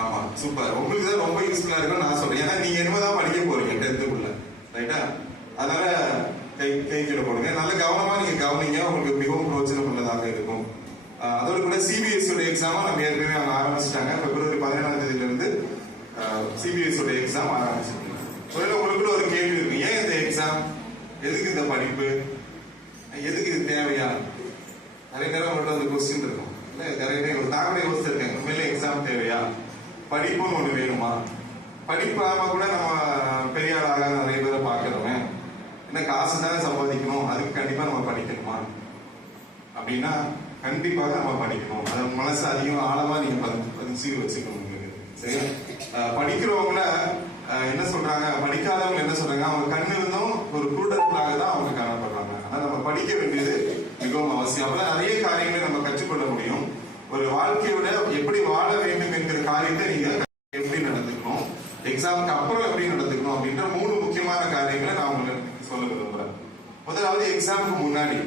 ஆமா சூப்பர். உங்களுக்கு தான் ரொம்ப யூஸ்ஃபுல்லா இருக்கும் நான் சொல்றேன். ஏன்னா நீங்க என்னதான் படிக்க போறீங்க 10th ரைட்டா? அதனால கைக்கிட போடுங்க. நல்ல கவனமா நீங்க கவனிங்க. உங்களுக்கு மிகவும் பிரோஜனம் உள்ளதாக இருக்கும். அதோட கூட சிபிஎஸ்இ எக்ஸாமா நம்ம ஏற்கனவே அவங்க ஆரம்பிச்சிட்டாங்க. பிப்ரவரி 17ஆம் தேதியில இருந்து சிபிஎஸ்இ எக்ஸாம் ஆரம்பிச்சிருக்காங்க. உங்களுக்குள்ள ஒரு கேள்வி இருக்கு, ஏன் இந்த எக்ஸாம், எதுக்கு இந்த படிப்பு, எதுக்கு இது தேவையா? நிறைய நேரம் உங்கள்கிட்ட அந்த கொஸ்டின் இருக்கும். இல்ல நிறைய நேரம் ஒரு தாக்கடை யோசிச்சிருக்காங்க, உண்மையிலே எக்ஸாம் தேவையா, படிப்புன்னு ஒண்ணு வேணுமா? படிப்பாம கூட நம்ம பெரிய ஆளாக நிறைய பேரை பார்க்கிறோமே, என்ன காசு தானே சம்பாதிக்கணும், அதுக்கு கண்டிப்பா நம்ம படிக்கணுமா அப்படின்னா கண்டிப்பாக நம்ம படிக்கணும். அது மனசு அதிகம் ஆழமா நீங்க பதிச்சு வச்சுக்கணும். சரியா? படிக்கிறவங்கள என்ன சொல்றாங்க, படிக்காதவங்க என்ன சொல்றாங்க, அவங்க கண்ணு இருந்தும் ஒரு குருடர்களாக தான் அவங்க காணப்படுறாங்க. ஆனா நம்ம படிக்க வேண்டியது மிகவும் அவசியம். அப்பதான் நிறைய காரியங்களை நம்ம கற்றுக்கொள்ள முடியும். ஒரு வாழ்க்கையோட எப்படி வாழ வேண்டும் என்கிற காரியத்தை நீங்க எப்படி நடந்துக்கணும், எக்ஸாமுக்கு அப்புறம் எப்படி நடந்துக்கணும் அப்படின்ற 3 முக்கியமான காரியங்களை நான் உங்களுக்கு சொல்ல விரும்புறேன். முதலாவது, எக்ஸாமுக்கு முன்னாடி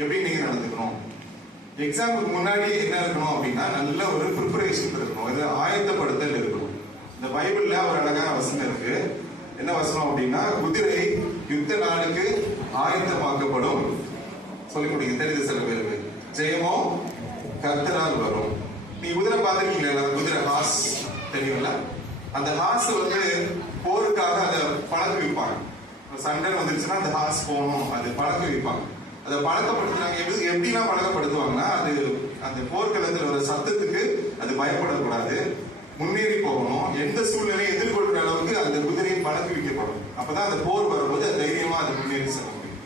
எப்படி நீங்க நடந்துக்கணும். எக்ஸாமுக்கு முன்னாடி என்ன இருக்கணும் அப்படின்னா, நல்ல ஒரு ப்ரிப்பரேஷன் இருக்கணும், இது ஆயத்தப்படுத்தல் இருக்கணும். இந்த பைபிள்ல ஒரு அழகான வசனம் இருக்கு. என்ன வசனம் அப்படின்னா, குதிரை யுத்த நாளுக்கு ஆயத்தமாக்கப்படும். சொல்லிக் கொடுங்க, தெரியுது சில பேருக்கு. ஜெயமோ கர்த்தரால் வரும். நீ குதிரை பார்த்திருக்கீங்களா? குதிரை ஹார்ஸ் தெரியும்ல? அந்த ஹார்ஸ் போருக்காக அதை பழக்க வைப்பாங்க. சண்டை வந்துருச்சுன்னா அந்த ஹார்ஸ் போகணும், அது பழக்க வைப்பாங்க. அதை பழக்கப்படுத்துறாங்க. எப்படின்னா பழக்கப்படுத்துவாங்கன்னா, அது அந்த போர்க்களத்தில் வர சத்தத்துக்கு அது பயப்படக்கூடாது, முன்னேறி போகணும், எந்த சூழ்நிலையை எதிர்கொள்ற அளவுக்கு அந்த குதிரையை பழக்க வைக்கப்படும். அப்பதான் அந்த போர் வரும்போது தைரியமா அது முன்னேறி செல்ல முடியும்.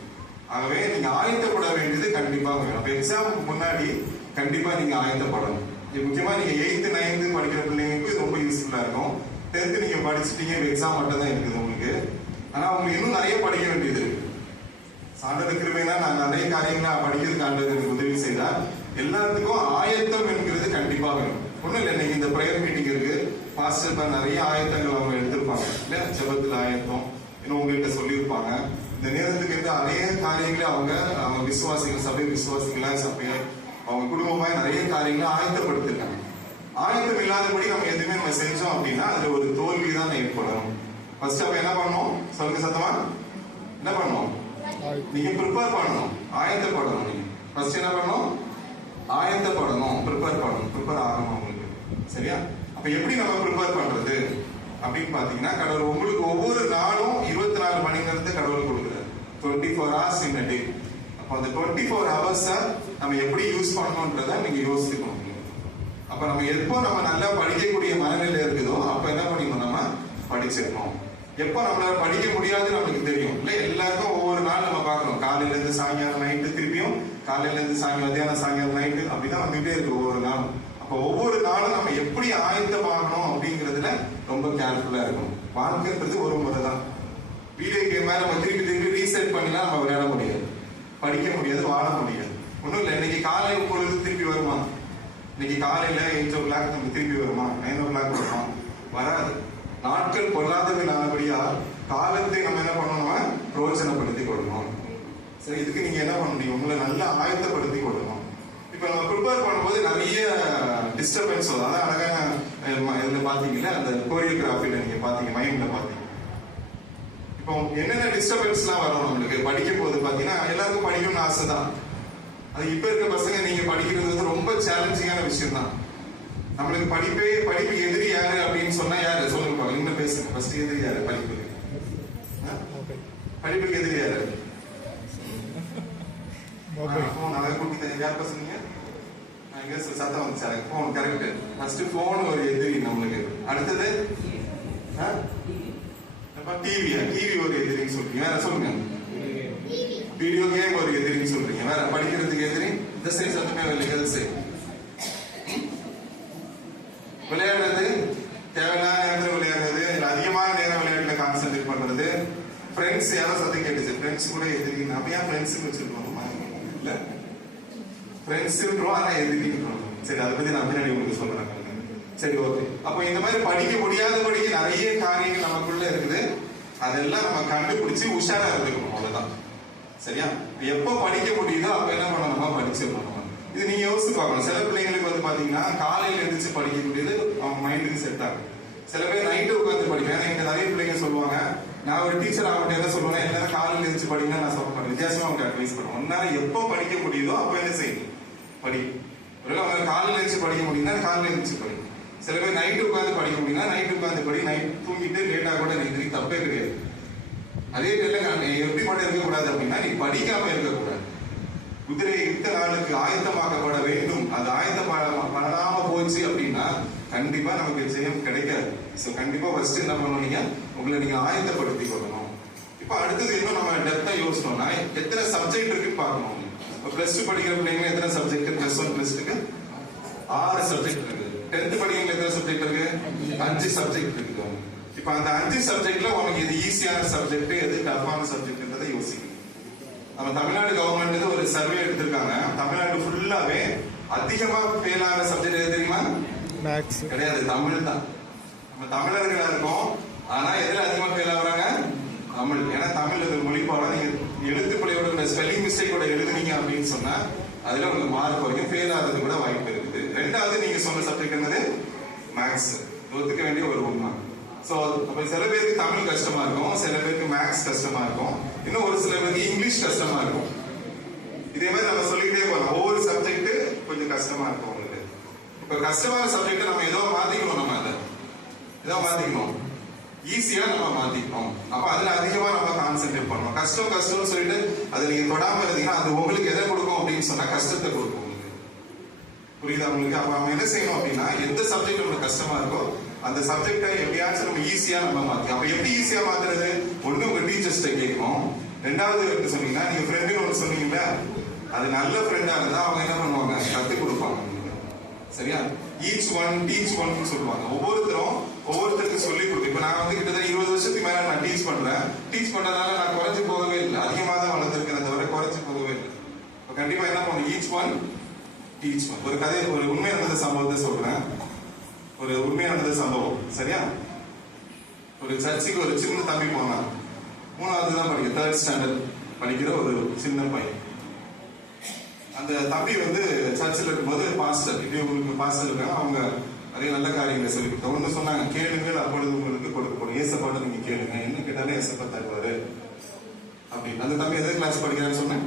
ஆகவே நீங்க ஆயத்தப்பட வேண்டியது கண்டிப்பாக வேணும். அப்ப எக்ஸாமுக்கு முன்னாடி கண்டிப்பா நீங்க ஆயத்தப்படணும். முக்கியமா நீங்க 8th 9th படிக்கிற பிள்ளைங்களுக்கு இது ரொம்ப யூஸ்ஃபுல்லா இருக்கும். 10th நீங்க படிச்சுட்டீங்க, எக்ஸாம் மட்டும் தான் இருக்குது உங்களுக்கு. ஆனா உங்களுக்கு இன்னும் நிறைய படிக்க வேண்டியது இருக்கு. சான்றோர் கிருபைனா நான் நிறைய காரியங்களை படிக்கிறதுக்கு ஆண்டவர் எனக்கு உதவி செய்தா. எல்லாத்துக்கும் ஆயத்தம் என்கிறது கண்டிப்பா வேணும். ஒண்ணும் இல்லை, இன்னைக்கு இந்த பிரேயர் மீட்டிங் இருக்கு, பாஸ்டர் நிறைய ஆயத்தங்கள் அவங்க எடுத்திருப்பாங்க இல்ல, ஜெபத்துல ஆயத்தம் இன்னும் உங்ககிட்ட சொல்லியிருப்பாங்க. இந்த நேரத்துக்கு இருந்து நிறைய காரியங்களை அவங்க விசுவாசிகள், சபை விசுவாசிகளா, சபையை அவங்க குடும்பமா நிறைய காரியங்களை ஆயத்தப்படுத்திருக்காங்க. ஆயத்தம் இல்லாதபடி நம்ம எதுவுமே நம்ம செஞ்சோம் அப்படின்னா அதுல ஒரு தோல்வி தான் ஏற்படும். ஃபர்ஸ்ட் அப்ப என்ன பண்ணணும் சொல்லுங்க சத்தமா, என்ன பண்ணணும்? நீங்க ப்ரிப்பேர் பண்ணணும், ஆயத்தப்படணும். நீங்க ஃபர்ஸ்ட் என்ன பண்ணணும்? ஆயத்தப்படணும், ப்ரிப்பேர் பண்ணணும், ப்ரிப்பேர் ஆகணும் உங்களுக்கு. சரியா? அப்ப எப்படி நம்ம ப்ரிப்பேர் பண்றது அப்படின்னு பாத்தீங்கன்னா, கடவுள் உங்களுக்கு ஒவ்வொரு நாளும் 24 மணி நேரத்தை கடவுள் கொடுக்குறாரு. 24 hours in a day. அப்ப அந்த 24 hours நம்ம எப்படி யூஸ் பண்ணணும்ன்றத நீங்க யோசிக்கணும். அப்ப நம்ம எப்போ நம்ம நல்லா படிக்கக்கூடிய மனநிலை இருக்குதோ அப்ப என்ன பண்ணிக்கணும், நம்ம படிச்சிடணும். எப்ப நம்மளால படிக்க முடியாது நமக்கு தெரியும் இல்ல, எல்லாருக்கும் ஒவ்வொரு நாள் நம்ம பாக்குறோம். காலையில இருந்து சாயங்காலம் நைட்டு, திருப்பியும் காலையில இருந்து சாயங்காலம், மத்தியானம் சாயங்காலம் நைட்டு, அப்படிதான் வந்துட்டே இருக்கு ஒவ்வொரு நாளும். அப்ப ஒவ்வொரு நாளும் நம்ம எப்படி ஆயத்தமாகணும் அப்படிங்கறதுல ரொம்ப கேர்ஃபுல்லா இருக்கணும். வாழ்க்கைன்றது ஒரு முறை தான். வீடியோ கேம் நம்ம திருப்பி ரீசெட் பண்ணிலாம் நம்ம விளையாட முடியாது, படிக்க முடியாது, வாழ முடியாது. ஒண்ணும் இல்லை, இன்னைக்கு காலை பொழுது திருப்பி வருமா? இன்னைக்கு காலையில 8 o'clock நம்ம திருப்பி வருமா? 9 o'clock வருமா? வராது. நாட்கள் பொல்லாதவை ஆனபடியா காலத்தை நம்ம என்ன பண்ணணும், பிரயோஜனப்படுத்தி கொடுக்கணும். சரி, இதுக்கு நீங்க என்ன பண்ணணும், உங்களை நல்லா ஆயத்தப்படுத்தி கொடுக்கணும். இப்ப நம்ம ப்ரிப்பேர் பண்ணும்போது நிறைய டிஸ்டர்பன்ஸ் வரும். அதான் அழகான இதுல பாத்தீங்கன்னா அந்த கோரியோகிராஃபில நீங்க பாத்தீங்க, மைண்ட்ல பாத்தீங்க. இப்போ என்னென்ன டிஸ்டர்பன்ஸ் எல்லாம் வரும் நம்மளுக்கு படிக்கும் போது பாத்தீங்கன்னா, எல்லாருக்கும் படிக்கணும்னு ஆசை தான். அது இப்ப இருக்க பசங்க நீங்க படிக்கிறது ரொம்ப சேலஞ்சிங்கான விஷயம் தான். நம்மளுக்கு படிப்பு எதிரி யாரு அப்படின்னு சொன்னா யாரு சொல்லுங்க பாருங்க, இன்னும் பேசுங்க. ஃபர்ஸ்ட் எதிரி யாரு? படிப்புக்கு எதிரி யாரு? அழகா கூட்டி யார் பசங்க? சத்தம் வந்துச்சு, போன். கரெக்ட். ஃபர்ஸ்ட் போன் ஒரு எதிரி நம்மளுக்கு. அடுத்தது டிவி ஒரு எதிரின்னு சொல்றீங்க. வேற சொல்லுங்க. வீடியோ கேம் ஒரு எதிரின்னு சொல்றீங்க. வேற படிக்கிறதுக்கு எதிரி இந்த சைடு சத்தமே இல்லை. சரி, விளையாடுறது, தேவையில்லாத நேரத்தில் விளையாடுறது, அதிகமான நேரம் விளையாட்டுல கான்சென்ட்ரேட் பண்றது, ஃப்ரெண்ட்ஸ் யாரோ சத்தம் கேட்டுச்சு, ஃப்ரெண்ட்ஸ் கூட எதிரி. நம்ம ஏன் ஃப்ரெண்ட்ஸ் வச்சிருக்கோம்? இல்ல, ஃப்ரெண்ட்ஸ் இருக்கிறோம், ஆனா எதிரிக்கிறோம். சரி, அதை பத்தி நான் பின்னாடி உங்களுக்கு சொல்றேன். சரி, ஓகே. அப்போ இந்த மாதிரி படிக்க முடியாதபடிக்கு நிறைய காரியங்கள் நமக்குள்ள இருக்குது. அதெல்லாம் நம்ம கண்டுபிடிச்சு உஷாரா இருக்கணும், அவ்வளவுதான். சரியா? எப்போ படிக்க முடியுதோ அப்ப என்ன பண்ணணுமா, படிச்சிடணும். இது நீங்க யோசிச்சு பார்க்கணும். சில பிள்ளைங்களுக்கு வந்து பாத்தீங்கன்னா காலையில எழுந்திரிச்சு படிக்கக்கூடியது அவங்க மைண்டுக்கு செட் ஆகும். சில பேர் நைட்டு உட்காந்து படிப்பேன். ஏன்னா இங்க நிறைய பிள்ளைங்க சொல்லுவாங்க, நான் ஒரு டீச்சர் ஆகட்டும் என்ன சொல்லுவேன், எல்லாரும் காலையில எழுந்திரிச்சு படிங்கன்னா நான் சொல்ல மாட்டேன். வித்தியாசமா அவங்க அட்வைஸ் பண்ணுவோம். ஒன்னால எப்போ படிக்க முடியுதோ அப்ப என்ன செய்யும், படி. அவங்க காலையில எழுந்திரிச்சு படிக்க முடியும்னா காலையில எழுந்திரிச்சு படி. சில பேர் நைட்டு உட்காந்து படிக்க முடியும்னா நைட்டு உட்காந்து படி. நைட் தூங்கிட்டு லேட்டா கூட நீ தப்பே கிடையாது. அதே பேர்ல எப்படி மட்டும் இருக்கக்கூடாது அப்படின்னா, நீ படிக்காம இருக்கக்கூடாது. குதிரை யுத்த நாளுக்கு ஆயத்தமாக்கப்பட வேண்டும். அது ஆயத்தப்படாம போச்சு அப்படின்னா கண்டிப்பா நமக்கு ஜெயம் கிடைக்காது. சோ கண்டிப்பா ஃபர்ஸ்ட் என்ன பண்ணுவீங்க, உங்களை நீங்க ஆயத்தப்படுத்திக் கொள்ளணும். இப்ப அடுத்தது இன்னும் நம்ம டெப்தா யோசிச்சோம்னா எத்தனை சப்ஜெக்ட் இருக்குன்னு பார்க்கணும். பிளஸ் 2 படிக்கிற பிள்ளைங்க எத்தனை சப்ஜெக்ட், பிளஸ் 1 பிளஸ் 2க்கு 6 சப்ஜெக்ட் இருக்கு. 10th படிக்கிறவங்க எத்தனை சப்ஜெக்ட் இருக்கு, 5 சப்ஜெக்ட் இருக்கு. இப்ப அந்த 5 சப்ஜெக்ட்ல உனக்கு எது ஈஸியான சப்ஜெக்ட், எது டஃப்பான சப்ஜெக்ட்ன்றதை யோசிக்கணும். நம்ம தமிழ்நாடு கவர்மெண்ட் ஒரு சர்வே எடுத்திருக்காங்க. தமிழ்நாடு ஃபுல்லாவே அதிகமா ஃபெயில் ஆகிற சப்ஜெக்ட் எது தெரியுமா? மேத்ஸ் கிடையாது, தமிழ் தான். நம்ம தமிழர்களா இருக்கோம், ஆனா எதுல அதிகமா ஃபெயில் ஆகுறாங்க, தமிழ். ஏன்னா தமிழ் அது மொழி பாடம். நீங்க எழுத்துப்பிழையோட ஸ்பெல்லிங் மிஸ்டேக்கோட எழுதுனீங்க அப்படின்னு சொன்னா அதுல உங்களுக்கு மார்க் வரைக்கும் ஃபெயில் ஆகிறது கூட வாய்ப்பு இருக்குது. ரெண்டாவது நீங்க சொன்ன சப்ஜெக்ட் என்னது, மேத்ஸ். ஒத்துக்க வேண்டிய ஒரு உண்மை. சோ அப்ப சில பேருக்கு தமிழ் கஷ்டமா இருக்கும், சில பேருக்கு மேத்ஸ் கஷ்டமா இருக்கும், இன்னும் ஒரு சில பேருக்கு இங்கிலீஷ் கஷ்டமா இருக்கும். இதே மாதிரி நம்ம சொல்லிக்கிட்டே போறோம். ஒவ்வொரு சப்ஜெக்ட் கொஞ்சம் கஷ்டமா இருக்கும் உங்களுக்கு. இப்ப கஷ்டமான சப்ஜெக்ட் நம்ம ஏதோ மாத்திக்கணும், நம்ம அதை ஏதோ மாத்திக்கணும், ஈஸியா நம்ம மாத்திக்கணும். அப்ப அதுல அதிகமா நம்ம கான்சென்ட்ரேட் பண்ணணும். கஷ்டம்னு சொல்லிட்டு அதை நீங்க தொடாம இருந்தீங்கன்னா அது உங்களுக்கு எதை கொடுக்கும் அப்படின்னு சொன்னா கஷ்டத்தை கொடுக்கும் உங்களுக்கு. புரியுதா உங்களுக்கு? அப்ப நம்ம என்ன செய்யணும் அப்படின்னா, எந்த சப்ஜெக்ட் உங்களுக்கு கஷ்டமா இருக்கோ அந்த சப்ஜெக்டை எப்படியாச்சும் நம்ம ஈஸியா நம்ம மாத்தி. அப்ப எப்படி ஈஸியா மாத்துறது, ஒண்ணு உங்க டீச்சர்ஸ்ட கேட்கணும். ரெண்டாவது சொன்னீங்கன்னா, நீங்க ஃப்ரெண்டுன்னு ஒன்று சொன்னீங்களா, அது நல்ல ஃப்ரெண்டா இருந்தா அவங்க என்ன பண்ணுவாங்க, கத்து கொடுப்பாங்க. சரியா? ஈச் ஒன் டீச் ஒன் சொல்லுவாங்க. ஒவ்வொருத்தருக்கு சொல்லி கொடுத்து. இப்ப நான் வந்து கிட்டத்தட்ட 20 வருஷத்துக்கு மேல நான் டீச் பண்றேன். டீச் பண்றதுனால நான் குறைஞ்சு போகவே இல்லை, அதிகமாக தான் வளர்ந்துருக்கிறத தவிர குறைஞ்சு போகவே இல்லை. இப்ப கண்டிப்பா என்ன பண்ணும், ஈச் ஒன் டீச் ஒன். ஒரு கதை, ஒரு உண்மை நடந்த சம்பவத்தை சொல்றேன். ஒரு உண்மையானது சம்பவம். சரியா? ஒரு சர்ச்சுக்கு ஒரு சின்ன தம்பி போனான். 3வது தான் படிக்கிற, 3rd ஸ்டாண்டர்ட் படிக்கிற ஒரு சின்ன பையன். அந்த தம்பி வந்து சர்ச்சில் இருக்கும்போது பாஸ்டர், இப்படி உங்களுக்கு பாஸ்டர் இருக்காங்க, அவங்க நிறைய நல்ல காரியங்களை சொல்லி கொடுத்தாங்க. ஒண்ணு சொன்னாங்க, கேளுங்கள் அப்பொழுது உங்களுக்கு கொடுக்கப்படும், ஏசப்பாட்ட நீங்க கேளுங்க, என்ன கேட்டாலும் ஏசப்பா தருவாரு அப்படின்னு. அந்த தம்பி எந்த கிளாஸ் படிக்கிறான்னு சொன்னேன்,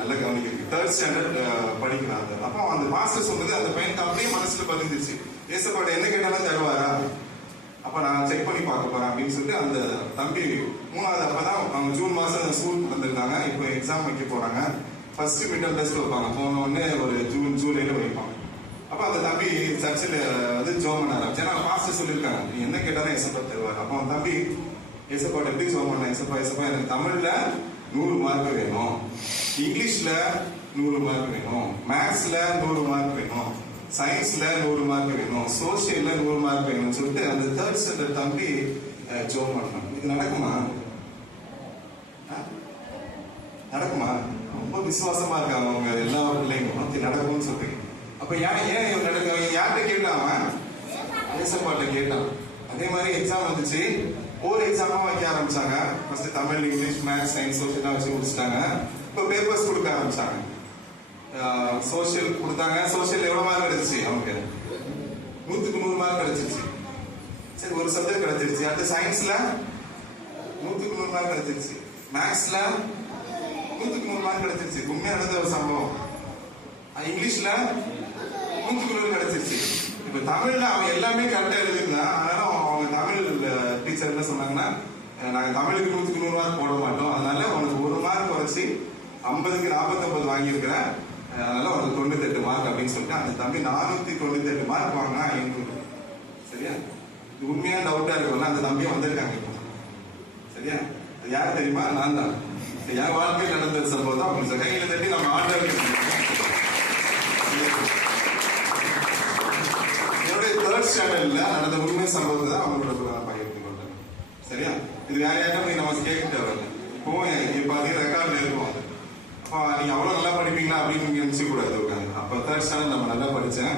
நல்ல கவனிக்கிறது, 3rd ஸ்டாண்டர்ட் படிக்கிறாங்க. அப்போ அந்த மாஸ்டர் சொன்னது அந்த பையன் அப்படியே மனசுல பதிஞ்சிச்சு, ஏசப்பாட்ட என்ன கேட்டாலும் தருவாரா, அப்ப நான் செக் பண்ணி பார்க்க போறேன் அப்படின்னு சொல்லிட்டு அந்த தம்பி 3வது, அப்பதான் அவங்க ஜூன் மாசம் ஸ்கூல் வந்திருக்காங்க. இப்போ எக்ஸாம் வைக்க போறாங்க. ஃபர்ஸ்ட் மிட் டெஸ்ட் வைப்பாங்க, போன உடனே ஒரு ஜூலைல வைப்பாங்க. அப்ப அந்த தம்பி சர்ச்சில் வந்து ஜோம் பண்ண ஆரம்பிச்சு. ஏன்னா மாஸ்டர் சொல்லியிருக்காங்க, நீ என்ன கேட்டாலும் ஏசப்பா தருவார். அப்போ அந்த தம்பி ஏசப்பாட்ட எப்படி ஜோம் பண்ண, ஏசப்பா எனக்கு தமிழ்ல 100 மார்க் வேணும், இங்கிலீஷ்ல 100 மார்க் வேணும், மேத்ஸ்ல 100 மார்க் வேணும், சயின்ஸ்ல 100 மார்க் வேணும், சோசியல்ல 100 மார்க் வேணும்னு சொல்லிட்டு அந்த 3rd ஸ்டாண்டர்ட் தம்பி ஜோம் பண்ணான். இது நடக்குமா? நடக்குமா? ரொம்ப விசுவாசமா இருக்காங்க அவங்க எல்லா பிள்ளைங்களும், நடக்கும்னு சொல்றீங்க. அப்ப ஏன் நடக்க, யார்கிட்ட கேட்டான், ஏசப்பாட்ட கேட்டான். அதே மாதிரி எக்ஸாம் வந்துச்சு, ஒரு எக்ஸாமா வைக்க ஆரம்பிச்சாங்க. First Tamil, English, maths, science, social வச்சு முடிச்சிட்டாங்க. இப்போ பேப்பர்ஸ் கொடுக்க ஆரம்பிச்சாங்க. சோசியல் கொடுத்தாங்க. சோசியல் எவ்வளவு மார்க் கிடைச்சிச்சு, அவங்க 100க்கு 100 மார்க் கிடைச்சிருச்சு. சரி, ஒரு சப்ஜெக்ட் கிடைச்சிருச்சு. அடுத்து சயின்ஸ்ல 100க்கு 100 மார்க் கிடைச்சிருச்சு, மேத்ஸ்ல 100க்கு 100 மார்க் கிடைச்சிருச்சு. உண்மையா நடந்த ஒரு சம்பவம். இங்கிலீஷ்ல 100க்கு 100 கிடைச்சிருச்சு. இப்ப தமிழ்ல அவன் எல்லாமே கரெக்டா எழுதிருந்தான். ஆனாலும் அவங்க தமிழ் டீச்சர் என்ன சொன்னாங்கன்னா, நாங்க தமிழுக்கு 100க்கு 100 மார்க் போட மாட்டோம், அதனால உனக்கு 1 மார்க் குறைச்சி 50க்கு 49 வாங்கியிருக்கிற, அதனால உனக்கு 98 மார்க் அப்படின்னு சொல்லிட்டு அந்த தம்பி 498 மார்க் வாங்கினா 500. சரியா? இது உண்மையா டவுட்டா இருக்கும்ல, அந்த தம்பியை வந்திருக்காங்க இப்போ. சரியா? அது யாரு தெரியுமா? நான் தான். என் வாழ்க்கையில் நடந்த சம்பவம் தான் உங்களுக்கு கையில தட்டி நம்ம ஆண்டவருக்கு. என்னுடைய 3rd ஸ்டாண்டர்ட்ல நடந்த உண்மை சம்பவத்தை தான் அவங்களோட பகிர்ந்து கொண்டேன். சரியா? இது வேற யாரும் நம்ம கேட்க தேவையில்லை. இப்போ பாத்தீங்கன்னா ரெக்கார்ட்ல இருக்கும். அப்ப நீங்க அவ்வளவு நல்லா படிப்பீங்களா அப்படின்னு நீங்க நினைச்சு கூடாது உட்காந்து. அப்ப 3rd ஸ்டாண்டர்ட் நம்ம நல்லா படிச்சேன்.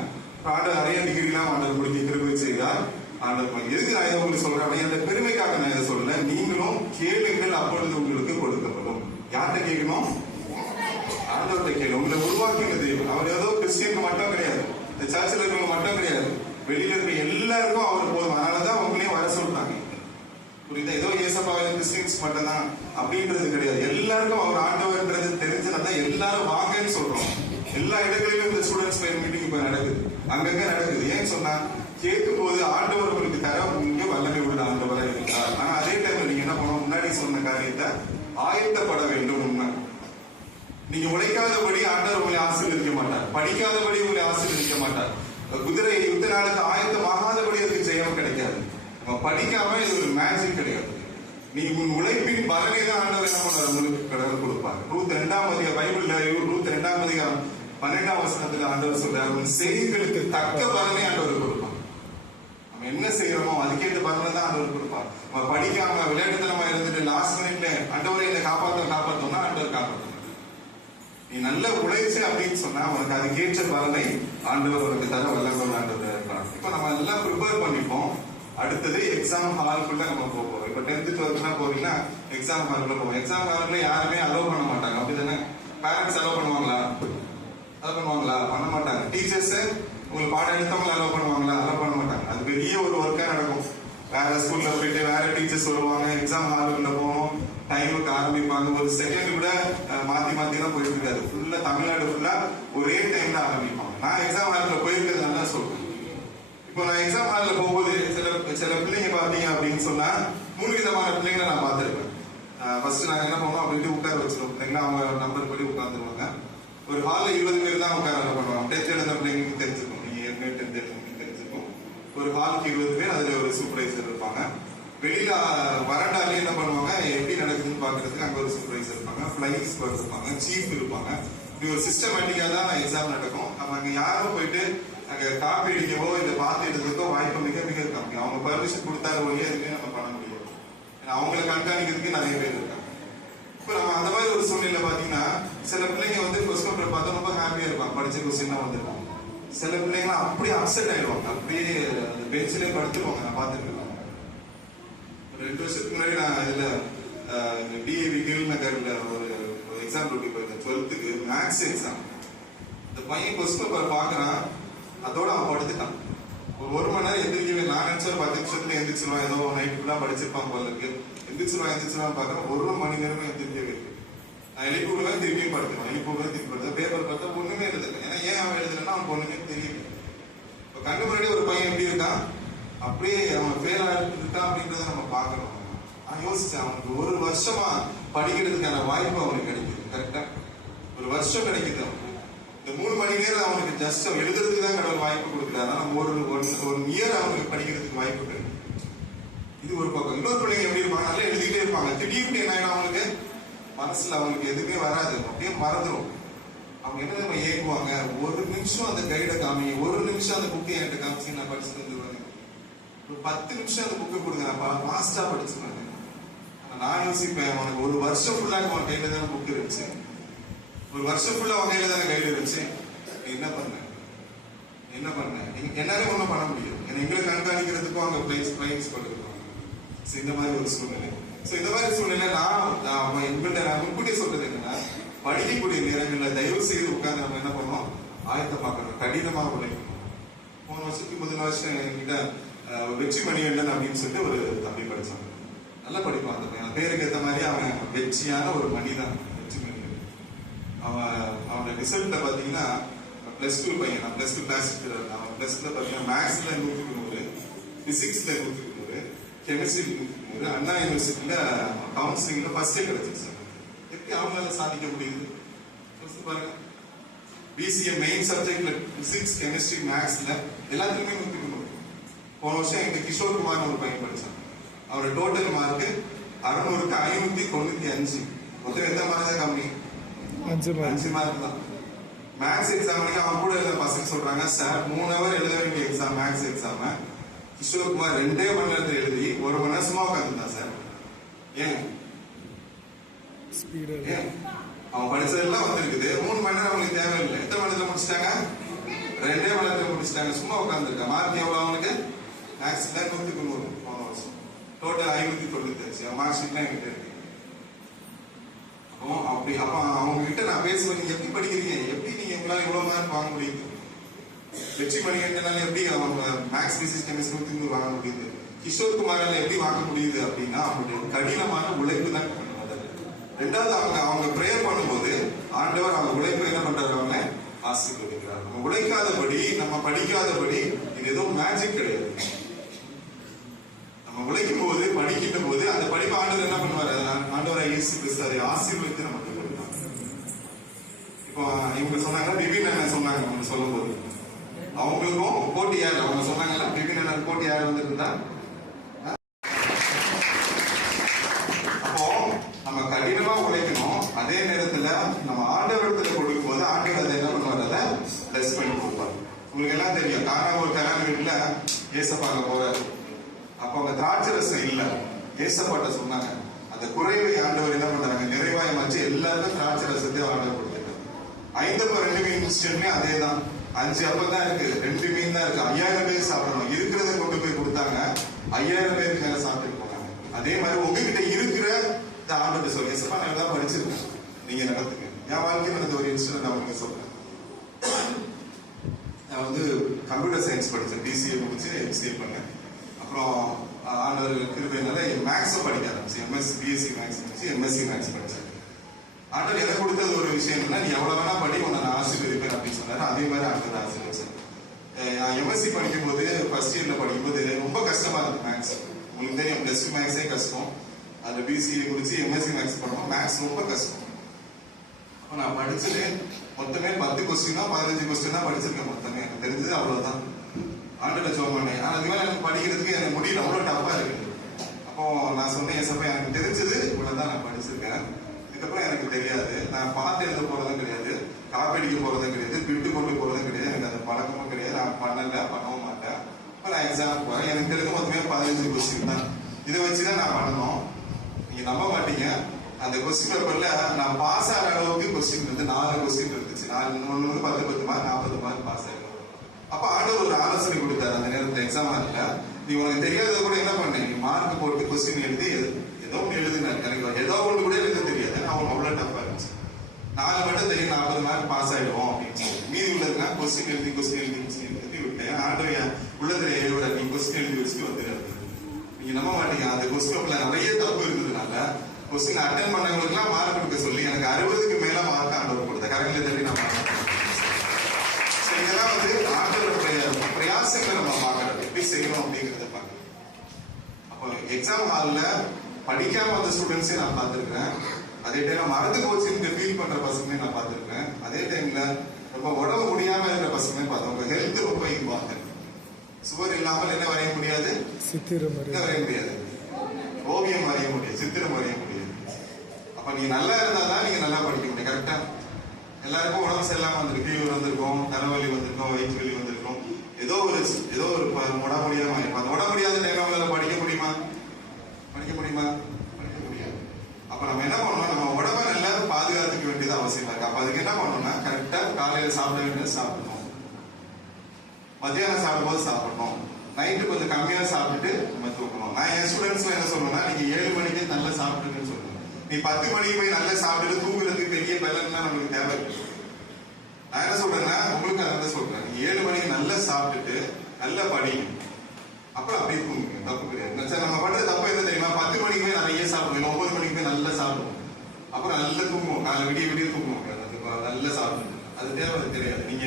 ஆண்டவர் நிறைய டிகிரிலாம் ஆண்டவர் முடிக்க கிருபை செய்தார். ஆண்டவர் எதுக்கு நான் இதை உங்களுக்கு சொல்றேன், என்னோட பெருமைக்காக நான் இதை சொல்லல. நீங்களும் கேளுங்கள் அப்பொழுது உங்களுக்கு கொடுக்கப்படும். யார்கிட்ட கேட்கணும்? ஆண்டவர்கிட்ட கேளு. உங்களை உருவாக்கின தெய்வம். அவர் ஏதோ கிறிஸ்டியனுக்கு மட்டும் கிடையாது, இந்த சர்ச்சில் இருக்கிறவங்க மட்டும் கிடையாது, வெளியில இருக்க எல்லாருக்கும் அவர் போதும். அதனாலதான் உங்களையும் வர சொல்றாங்க. புரியுதா? ஏதோ ஏசப்பாவில கிறிஸ்டியன்ஸ் மட்டும் தான் அப்படின்றது கிடையாது. எல்லாருக்கும் அவர் ஆண்டவர்ன்றது தெரிஞ்சதான் எல்லாரும் வாங்கன்னு சொல்றோம். எல்லா இடங்களிலும் இந்த ஸ்டூடெண்ட்ஸ் மீட்டிங் இப்ப நடக்குது, அங்கங்க நடக்குது. ஏன்னு சொன்னா கேட்கும் போது ஆண்டவர் உங்களுக்கு தர இங்க வல்லமை உள்ள ஆண்டவராக இருக்கிறார். ஆனா அதே டைம்ல நீங்க என்ன பண்ணணும், முன்னாடி சொன்ன காரியத்தை ஆயத்தப்பட வேண்டும். உண்மை, நீங்க உழைக்காதபடி ஆண்டவர் உங்களை ஆசீர்வதிக்க மாட்டார், படிக்காதபடி உங்களை ஆசீர்வதிக்க மாட்டார். குதிரை யுத்த நாளுக்கு ஆயத்தமாகாதபடி அதுக்கு ஜெயம் கிடைக்காது. படிக்காம இது ஒரு மேஜிக் கிடையாது. நீ உன் உழைப்பின் பலனை தான் ஆண்டவர் என்ன பண்ணார் உங்களுக்கு கடவுள் கொடுப்பார். ரூத் 2 பைபிள்ல ரூத் 2 12 ஆண்டவர் சொல்றார், உன் செய்திகளுக்கு தக்க பலனை ஆண்டவர் கொடுப்பார். நம்ம என்ன செய்யறோமோ அதுக்கேற்ற பலனை தான் ஆண்டவர் கொடுப்பார். நம்ம படிக்காம விளையாட்டுத்தனமா இருந்துட்டு லாஸ்ட் மினிட்ல ஆண்டவரை என்னை காப்பாற்றோம்னா ஆண்டவர் காப்பாற்றணும். நீ நல்ல உழைச்சு அப்படின்னு சொன்னா உனக்கு அதுக்கேற்ற பலனை ஆண்டவர் உனக்கு தர வல்லவர் ஆண்டவர் இருப்பார். இப்ப நம்ம எல்லாம் ப்ரிப்பேர் பண்ணிப்போம். அடுத்தது எக்ஸாம் ஹாலுக்குள்ள நம்ம போவோம். இப்ப 10th 12th போறீங்கன்னா எக்ஸாம் ஹாலுக்குள்ள போவோம். எக்ஸாம் ஹாலுக்குள்ள யாருமே அலோவ் பண்ண மாட்டாங்க. அப்படிதானே? பேரண்ட்ஸ் அலோவ் பண்ணுவாங்களா? பண்ண மாட்டாங்க. டீச்சர்ஸ் உங்களுக்கு பாடம் எடுத்தவங்களை அலோவ் பண்ணுவாங்களா? அலோவ் பண்ண மாட்டாங்க. அது பெரிய ஒரு ஒர்க்கா நடக்கும். வேற ஸ்கூல்ல போயிட்டு வேற டீச்சர்ஸ் வருவாங்க, எக்ஸாம் ஹாலுக்குள்ள போவோம், டைமுக்கு ஆரம்பிப்பாங்க. ஒரு செகண்ட் கூட மாத்தி தான் போயிட்டு இருக்காது. ஃபுல்லா தமிழ்நாடு ஃபுல்லா ஒரே டைம்ல ஆரம்பிப்பாங்க. நான் எக்ஸாம் ஹாலுக்குள்ள போயிருக்கிறதுனால சொல்றேன். இப்போ நான் எக்ஸாம் ஹாலில் போகும்போது சில பிள்ளைங்க பார்த்தீங்க அப்படின்னு சொன்னா 3 விதமான பிள்ளைங்களை நான் பார்த்துருப்பேன். ஃபர்ஸ்ட் நாங்கள் என்ன பண்ணுவோம், அப்படின்ட்டு உட்கார வச்சிருவோம் பிள்ளைங்களா. அவங்க நம்பர் படி உட்காந்துருவாங்க. ஒரு ஹாலில் 20 பேர் தான் உட்கார பண்ணுவாங்க. 10th எழுந்த பிள்ளைங்களுக்கு தெரிஞ்சுக்கும், நீங்க ஏற்கனவே 10th எழுந்தவங்களுக்கு தெரிஞ்சுக்கும். ஒரு ஹாலுக்கு 20 பேர், அதுல ஒரு சூப்பர்வைசர் இருப்பாங்க. வெளியில வறண்டாலே என்ன பண்ணுவாங்க, எப்படி நடக்குதுன்னு பாக்குறதுக்கு அங்க ஒரு சூப்பர்வைசர் இருப்பாங்க, ஃபிளைங் ஸ்குவாட் இருப்பாங்க, சீஃப் இருப்பாங்க. இப்படி ஒரு சிஸ்டமேட்டிக்கா தான் எக்ஸாம் நடக்கும். நம்ம அங்க யாரும் போயிட்டு அங்க காப்பி அடிக்கவோ இல்ல பார்த்து எடுக்கிறதுக்கோ வாய்ப்பு மிக மிக கம்மி. அவங்க பர்மிஷன் கொடுத்தாத வழியே எதுவுமே நம்ம பண்ண முடியாது. ஏன்னா அவங்களை கண்காணிக்கிறதுக்கு நிறைய பேர் இருக்காங்க. இப்ப நம்ம அந்த மாதிரி ஒரு சூழ்நிலை பாத்தீங்கன்னா சில பிள்ளைங்க வந்து கொஸ்டின் பேப்பர் பார்த்து ரொம்ப ஹாப்பியா இருப்பாங்க, படிச்ச கொஸ்டின் தான் வந்திருக்காங்க. சில பிள்ளைங்க அப்படியே அப்செட் ஆயிடுவாங்க, அப்படியே அந்த பெஞ்சிலே படுத்துருவாங்க. நான் பார்த்துட்டு இருக்கேன். ஒரு 2 வருஷத்துக்கு முன்னாடி நான் இதுல டிஏவி கீழ் நகர்ல ஒரு எக்ஸாம் டியூட்டி போயிருந்தேன். 12th maths exam. இந்த பையன் கொஸ்டின் பேப்பர் பாக்குறான், அதோட அவன் படுத்துட்டான். ஒரு மணி நேரம் எந்திரிக்கவே. நான் நினைச்ச ஒரு 10 நிமிஷத்துல எந்திரிச்சிருவான், ஏதோ நைட் ஃபுல்லா படிச்சிருப்பான் போல இருக்கு. எந்திரிச்சிருவான் பாக்குறேன். 1 மணி நேரமே எந்திரிக்கவே இருக்கு. நான் எழுப்பி விடுவேன், திருப்பியும் படுத்துருவேன், எழுப்பி விடுவேன், திருப்பி படுத்தேன். பேப்பர் பார்த்தா ஒண்ணுமே எழுதல. ஏன்னா ஏன் அவன் எழுதலன்னா அவனுக்கு ஒண்ணுமே தெரியல. இப்ப கண்ணு முன்னாடி ஒரு பையன் எப்படி இருக்கான், அப்படியே அவன் ஃபெயில் இருக்கான் அப்படின்றத நம்ம பாக்குறோம். நான் யோசிச்சேன், அவனுக்கு 1 வருஷமா படிக்கிறதுக்கான வாய்ப்பு அவனுக்கு கிடைக்குது. கரெக்டா 1 வருஷம் கிடைக்குது. இந்த 3 மணி நேரம் அவனுக்கு ஜஸ்ட் எழுதுறதுக்கு தான் கடவுள் வாய்ப்பு கொடுக்குறாரு. நம்ம ஒரு இயர் அவனுக்கு படிக்கிறதுக்கு வாய்ப்பு கிடைக்கும். இது ஒரு பக்கம். இன்னொரு பிள்ளைங்க எப்படி இருப்பாங்க, நல்லா எழுதிட்டே இருப்பாங்க. திடீர்னு என்ன ஆயிடும், அவங்களுக்கு மனசுல அவங்களுக்கு எதுவுமே வராது, அப்படியே மறந்துடும். அவங்க என்ன நம்ம ஏங்குவாங்க, 1 நிமிஷம் அந்த கைடை காமிங்க, 1 நிமிஷம் அந்த புக்கை என்கிட்ட காமிச்சு நான் படிச்சு தந்துருவாங்க. ஒரு 10 நிமிஷம் அந்த புக்கை கொடுங்க, நான் மாஸ்டா படிச்சுருவாங்க. நான் யோசிப்பேன், அவனுக்கு 1 வருஷம் ஃபுல்லா அவன் கையில தானே புக் இருந்துச்சு, 1 வருஷம் ஃபுல்லா அவன் கையில தானே கைடு இருந்துச்சு. என்ன பண்ண என்னாலே ஒண்ணும் பண்ண முடியும். ஏன்னா எங்களை கண்காணிக்கிறதுக்கும் அங்க பிளைஸ் பண்ணிருப்பாங்க. இந்த மாதிரி ஒரு சூழ்நிலை. இந்த மாதிரி சூழ்நிலை நான் முன்கூட்டியே சொல்றது என்னன்னா, படிக்கக்கூடிய நேரங்கள்ல தயவு செய்து உட்கார்ந்து நம்ம என்ன பண்ணோம், ஆயத்தமாக்கணும், கடினமா உழைக்கணும். போன வருஷத்துக்கு முதல் வருஷம் என்கிட்ட வெற்றி மணிகண்டன் அப்படின்னு சொல்லிட்டு ஒரு தம்பி படிச்சாங்க. நல்லா படிப்பான் அந்த பையன். பேருக்கு ஏற்ற மாதிரி அவன் வெற்றியான ஒரு மணிதான். வெற்றி மணிகண்டன். அவனோட ரிசல்ட்ல பாத்தீங்கன்னா +2 பையன். நான் +2 கிளாஸ் எடுத்துறேன். அவன் +2ல பாத்தீங்கன்னா மேக்ஸ்ல 100க்கு 100, பிசிக்ஸ்ல 100க்கு 100, கெமிஸ்ட்ரி 100, அண்ணா யூனிவர்சிட்டியில கவுன்சிலிங்ல ஃபர்ஸ்டே கிடைச்சிச்சு. எப்படி அவங்களால சாதிக்க முடியுது பாருங்க. பிசிஏ மெயின் சப்ஜெக்ட்ல பிசிக்ஸ், கெமிஸ்ட்ரி, மேக்ஸ்ல எல்லாத்துக்குமே 100க்கு 100. போன வருஷம் எங்க கிஷோர் குமார் ஒரு பையன் படிச்சான். அவரோட டோட்டல் மார்க் 600க்கு 595. மொத்தம் எந்த மார்க் தான் கம்மி? 5 மார்க் தான். மேக்ஸ் எக்ஸாம் அவன் கூட எழுத பசங்க சொல்றாங்க, சார் 3 ஹவர் எழுத வேண்டிய எக்ஸாம் மேக்ஸ் எக்ஸாம் கிஷோர்குமார் 2 மணி நேரத்தில் எழுதி 1 மணி நேரம் சும்மா உட்காந்துருந்தான் சார். ஏன் அவன் படிச்சதெல்லாம் வந்திருக்குது. 3 மணி நேரம் அவங்களுக்கு தேவையில்லை. எத்தனை மணி நேரத்தில் முடிச்சிட்டாங்க? 2 மணி நேரத்தில் முடிச்சிட்டாங்க. சும்மா உட்காந்துருக்க. மார்க் எவ்வளவு அவனுக்கு? மேக்ஸ்ல 100க்கு 100. போன வருஷம் டோட்டல் 595. மார்க் ஷீட்லாம் என்கிட்ட இருக்கு. அப்படி அப்ப அவங்க கிட்ட நான் பேசுவேன், நீங்க எப்படி படிக்கிறீங்க, எப்படி நீங்க உங்களால இவ்வளவு மார்க் வாங்க முடியுது, வெற்றி மணிகண்டனால எப்படி அவங்க மேக்ஸ் பிசிக்ஸ் கெமிஸ்ட்ரி திரும்பி வாங்க முடியுது, கிஷோர் குமாரால எப்படி வாங்க முடியுது அப்படின்னா அவங்களுடைய கடினமான உழைப்பு தான். ரெண்டாவது அவங்க பிரேயர் பண்ணும்போது ஆண்டவர் அவங்க உழைப்பு என்ன பண்றாரு, அவங்க ஆசீர்வதிக்கிறார். நம்ம உழைக்காதபடி, நம்ம படிக்காதபடி இது ஏதோ மேஜிக் கிடையாது. நம்ம உழைக்கும் போது, படிக்கின்ற போது அந்த படிப்பு ஆண்டவர் என்ன பண்ணுவாரு, ஆண்டவரை இயேசு கிறிஸ்து அதை ஆசீர்வதித்து நமக்கு கொடுத்தாங்க. இப்போ இவங்க சொன்னாங்க, விபின் அண்ணன் சொன்னாங்க, அவங்க சொல்லும் போது அவங்களுக்கும் போட்டி யார், அவங்க சொன்னாங்கல்ல விபின் அண்ணன் போட்டி யார் வந்துருந்தா, நம்ம கடினமா உழைக்கணும். அதே நேரத்துல நம்ம ஆண்டவரத்துல கொடுக்கும் போது ஆண்டவர் அதை என்ன பண்ணுவார், அதை பிளஸ் பண்ணி கொடுப்பாரு. உங்களுக்கு எல்லாம் தெரியும், ஒரு கல்யாண வீட்டுல ஏசப்பாங்க போறாரு. அப்ப அவங்க திராட்சை ரசம் இல்ல, ஏசப்பாட்ட சொன்னாங்க. அந்த குறைவை ஆண்டவர் என்ன பண்றாங்க, நிறைவாயம் வச்சு எல்லாருக்கும் திராட்சை ரசத்தை ஆண்டவர் கொடுத்துருக்காரு. 5 மீன் இன்ஸ்டன்ட்லயும் அதே தான். 5 அப்பம் தான் இருக்கு, 2 மீன் தான் இருக்கு. 5000 பேர் சாப்பிடணும். இருக்கிறத கொண்டு போய் கொடுத்தாங்க. 5000 பேருக்கு மேல சாப்பிட்டு போனாங்க. அதே மாதிரி உங்ககிட்ட இருக்கிற ஆண்டவர் சொல்லி, ஏசப்பா நான் தான் படிச்சிருக்கேன், நீங்க நடத்துங்க. என் வாழ்க்கையில் நடந்த ஒரு இன்சிடென்ட் நான் உங்களுக்கு சொல்றேன். நான் வந்து கம்ப்யூட்டர் சயின்ஸ் படித்தேன், பிசிஏ முடிச்சு எம்சிஏ பண்ணேன். அப்புறம் ஆண்டவர் கிருபையினால மேக்ஸும் படிக்க ஆரம்பிச்சேன். எம்எஸ்சி பிஎஸ்சி மேக்ஸ் படிச்சு எம்எஸ்சி மேக்ஸ் படித்தேன். ஆண்டவர் எனக்கு கொடுத்தது ஒரு விஷயம் என்னன்னா, நீ எவ்வளவு வேணா படி, உன்னை நான் ஆசீர்வதிப்பேன் அப்படின்னு சொன்னாரு. அதே மாதிரி ஆண்டவர் ஆசீர்வதிச்சேன். நான் எம்எஸ்சி படிக்கும் போது, ஃபர்ஸ்ட் இயர்ல படிக்கும்போது ரொம்ப கஷ்டமா இருக்கு மேக்ஸ். உங்களுக்கு தெரியும், பிளஸ் 2 மேக்ஸே கஷ்டம். அந்த பிசிஏ முடிச்சு எம்எஸ்சி மேக்ஸ் பண்ணுவோம், மேக்ஸ் ரொம்ப கஷ்டம். அப்போ நான் படிச்சது மொத்தமே 10 கொஸ்டின் தான், 15 கொஸ்டின் தான் படிச்சிருக்கேன் மொத்தமே. எனக்கு தெரிஞ்சது அவ்வளவுதான். ஆண்டவர் ஜெபம் பண்ணேன். ஆனா அதுக்கு மேல எனக்கு படிக்கிறதுக்கு எனக்கு முடியல, அவ்வளவு டஃபா இருக்கு. அப்போ நான் சொன்னேன், ஏசப்பா எனக்கு தெரிஞ்சது இவ்வளவுதான் நான் படிச்சிருக்கேன், இதுக்கப்புறம் எனக்கு தெரியாது. நான் பார்த்து எழுத போறதும் கிடையாது, காப்பி அடிக்க போறதும் கிடையாது, பிட்டு கொண்டு போறதும் கிடையாது. எனக்கு அந்த பழக்கமும் கிடையாது, நான் பண்ணவும் மாட்டேன். இப்போ நான் எக்ஸாம் போறேன். எனக்கு தெரிஞ்ச மொத்தமே 15 கொஸ்டின் தான். இதை வச்சுதான் நான் பண்ணணும். நீங்க நம்ப மாட்டீங்க, அந்த கொஸ்டின் பேப்பர்ல நான் பாஸ் ஆகிற அளவுக்கு கொஸ்டின் இருந்து 4 கொஸ்டின் இருந்துச்சு. 4 10 மார்க் 40 மார்க் பாஸ் ஆகிடும். அப்ப ஆண்டவர் ஒரு ஆலோசனை கொடுத்தாரு அந்த நேரத்தில் எக்ஸாம் ஹால்ல. நீ உனக்கு தெரியாதத கூட என்ன பண்ணேன், நீ மார்க் போட்டு கொஸ்டின் எழுதி ஏதோ ஒன்று எழுதுனாரு. எனக்கு ஏதோ ஒன்று கூட எழுத தெரியாது, அவன் அவ்வளவு டஃபா இருந்துச்சு. 4 மட்டும் தெரியும், 40 மார்க் பாஸ் ஆயிடுவோம் அப்படின்னு சொல்லி மீதி உள்ளதுனா கொஸ்டின் எழுதி விட்டேன். ஆண்டவர் உள்ளத்துல ஏவர நீ கொஸ்டின் எழுதி வச்சுட்டு வந்துடுறாரு. நீங்க நம்ப மாட்டீங்க, அந்த கொஸ்டின் பேப்பர்ல நிறைய தப்பு இருந்ததுனால கொஸ்டின் அட்டன் பண்ணவங்களுக்கு எல்லாம் மார்க் கொடுக்க சொல்லி எனக்கு 60க்கு மேல மார்க் ஆண்டவர் கொடுத்தேன். கரெக்ட்ல தள்ளி நான் இதெல்லாம் வந்து ஆண்டவருடைய பிரயாசங்களை நம்ம பார்க்கறது, எப்படி செய்யணும் அப்படிங்கறத பார்க்கணும். அப்போ எக்ஸாம் ஹால்ல படிக்காம வந்த ஸ்டூடெண்ட்ஸே நான் பார்த்திருக்கேன். அதே டைம்ல மறந்து போச்சுன்னு ஃபீல் பண்ற பசங்களையும் நான் பார்த்திருக்கேன். அதே டைம்ல ரொம்ப உடம்பு முடியாம இருக்கிற பசங்களையும் பார்த்தேன். உங்க ஹெல்த் ரொம்ப இம்பார்ட்டன்ட். சுவர் இல்லாமல் என்ன வரைய முடியாது, சித்திரம் வரைய முடியாது, ஓவியம் வரைய முடியாது, சித்திரம் வரைய முடியாது. அப்ப நீங்க நல்லா இருந்தாதான் நீங்க நல்லா படிக்க முடியும். கரெக்டா? எல்லாருக்கும் உடம்பு சரியில்லாம வந்திருக்கு, ஃபீவர் வந்திருக்கும், தலைவலி வந்திருக்கும், வயிற்று வலி வந்திருக்கும், ஏதோ ஒரு உட முடியாம இருக்கும். அந்த உட முடியாத நேரங்கள்ல படிக்க முடியுமா? படிக்க முடியாது. அப்ப நம்ம என்ன பண்ணணும், நம்ம உடம்ப நல்லா பாதுகாத்துக்க வேண்டியது அவசியமா இருக்கு. அப்ப அதுக்கு என்ன பண்ணணும்னா, கரெக்டா காலையில சாப்பிட வேண்டியது சாப்பிடணும், மத்தியானம் சாப்பிடும்போது சாப்பிடணும், நைட்டு கொஞ்சம் கம்மியா சாப்பிட்டுட்டு நம்ம தூக்கணும். நான் என் ஸ்டூடெண்ட்ஸ்ல என்ன சொல்லுவேன்னா, நீங்க 7 மணிக்கு நல்லா சாப்பிட்டுன்னு சொல்லுவேன். நீ 10 மணிக்கு போய் நல்லா சாப்பிட்டு தூங்குறதுக்கு பெரிய பலன் தான் நமக்கு தேவை. நான் என்ன சொல்றேன்னா, உங்களுக்கு அதான் சொல்றேன், நீங்க 7 மணிக்கு நல்லா சாப்பிட்டுட்டு நல்லா படிங்க, அப்புறம் அப்படியே தூங்குங்க. தப்பு கிடையாது. நம்ம பண்ற தப்பு என்ன தெரியுமா, 10 மணிக்கு போய் நிறைய சாப்பிடுவோம், 9 மணிக்கு போய் நல்லா சாப்பிடுவோம், அப்புறம் நல்லா தூங்குவோம், காலை விடிய தூங்குவோம், நல்லா சாப்பிடுவோம். அது தேவை தெரியாது. நீங்க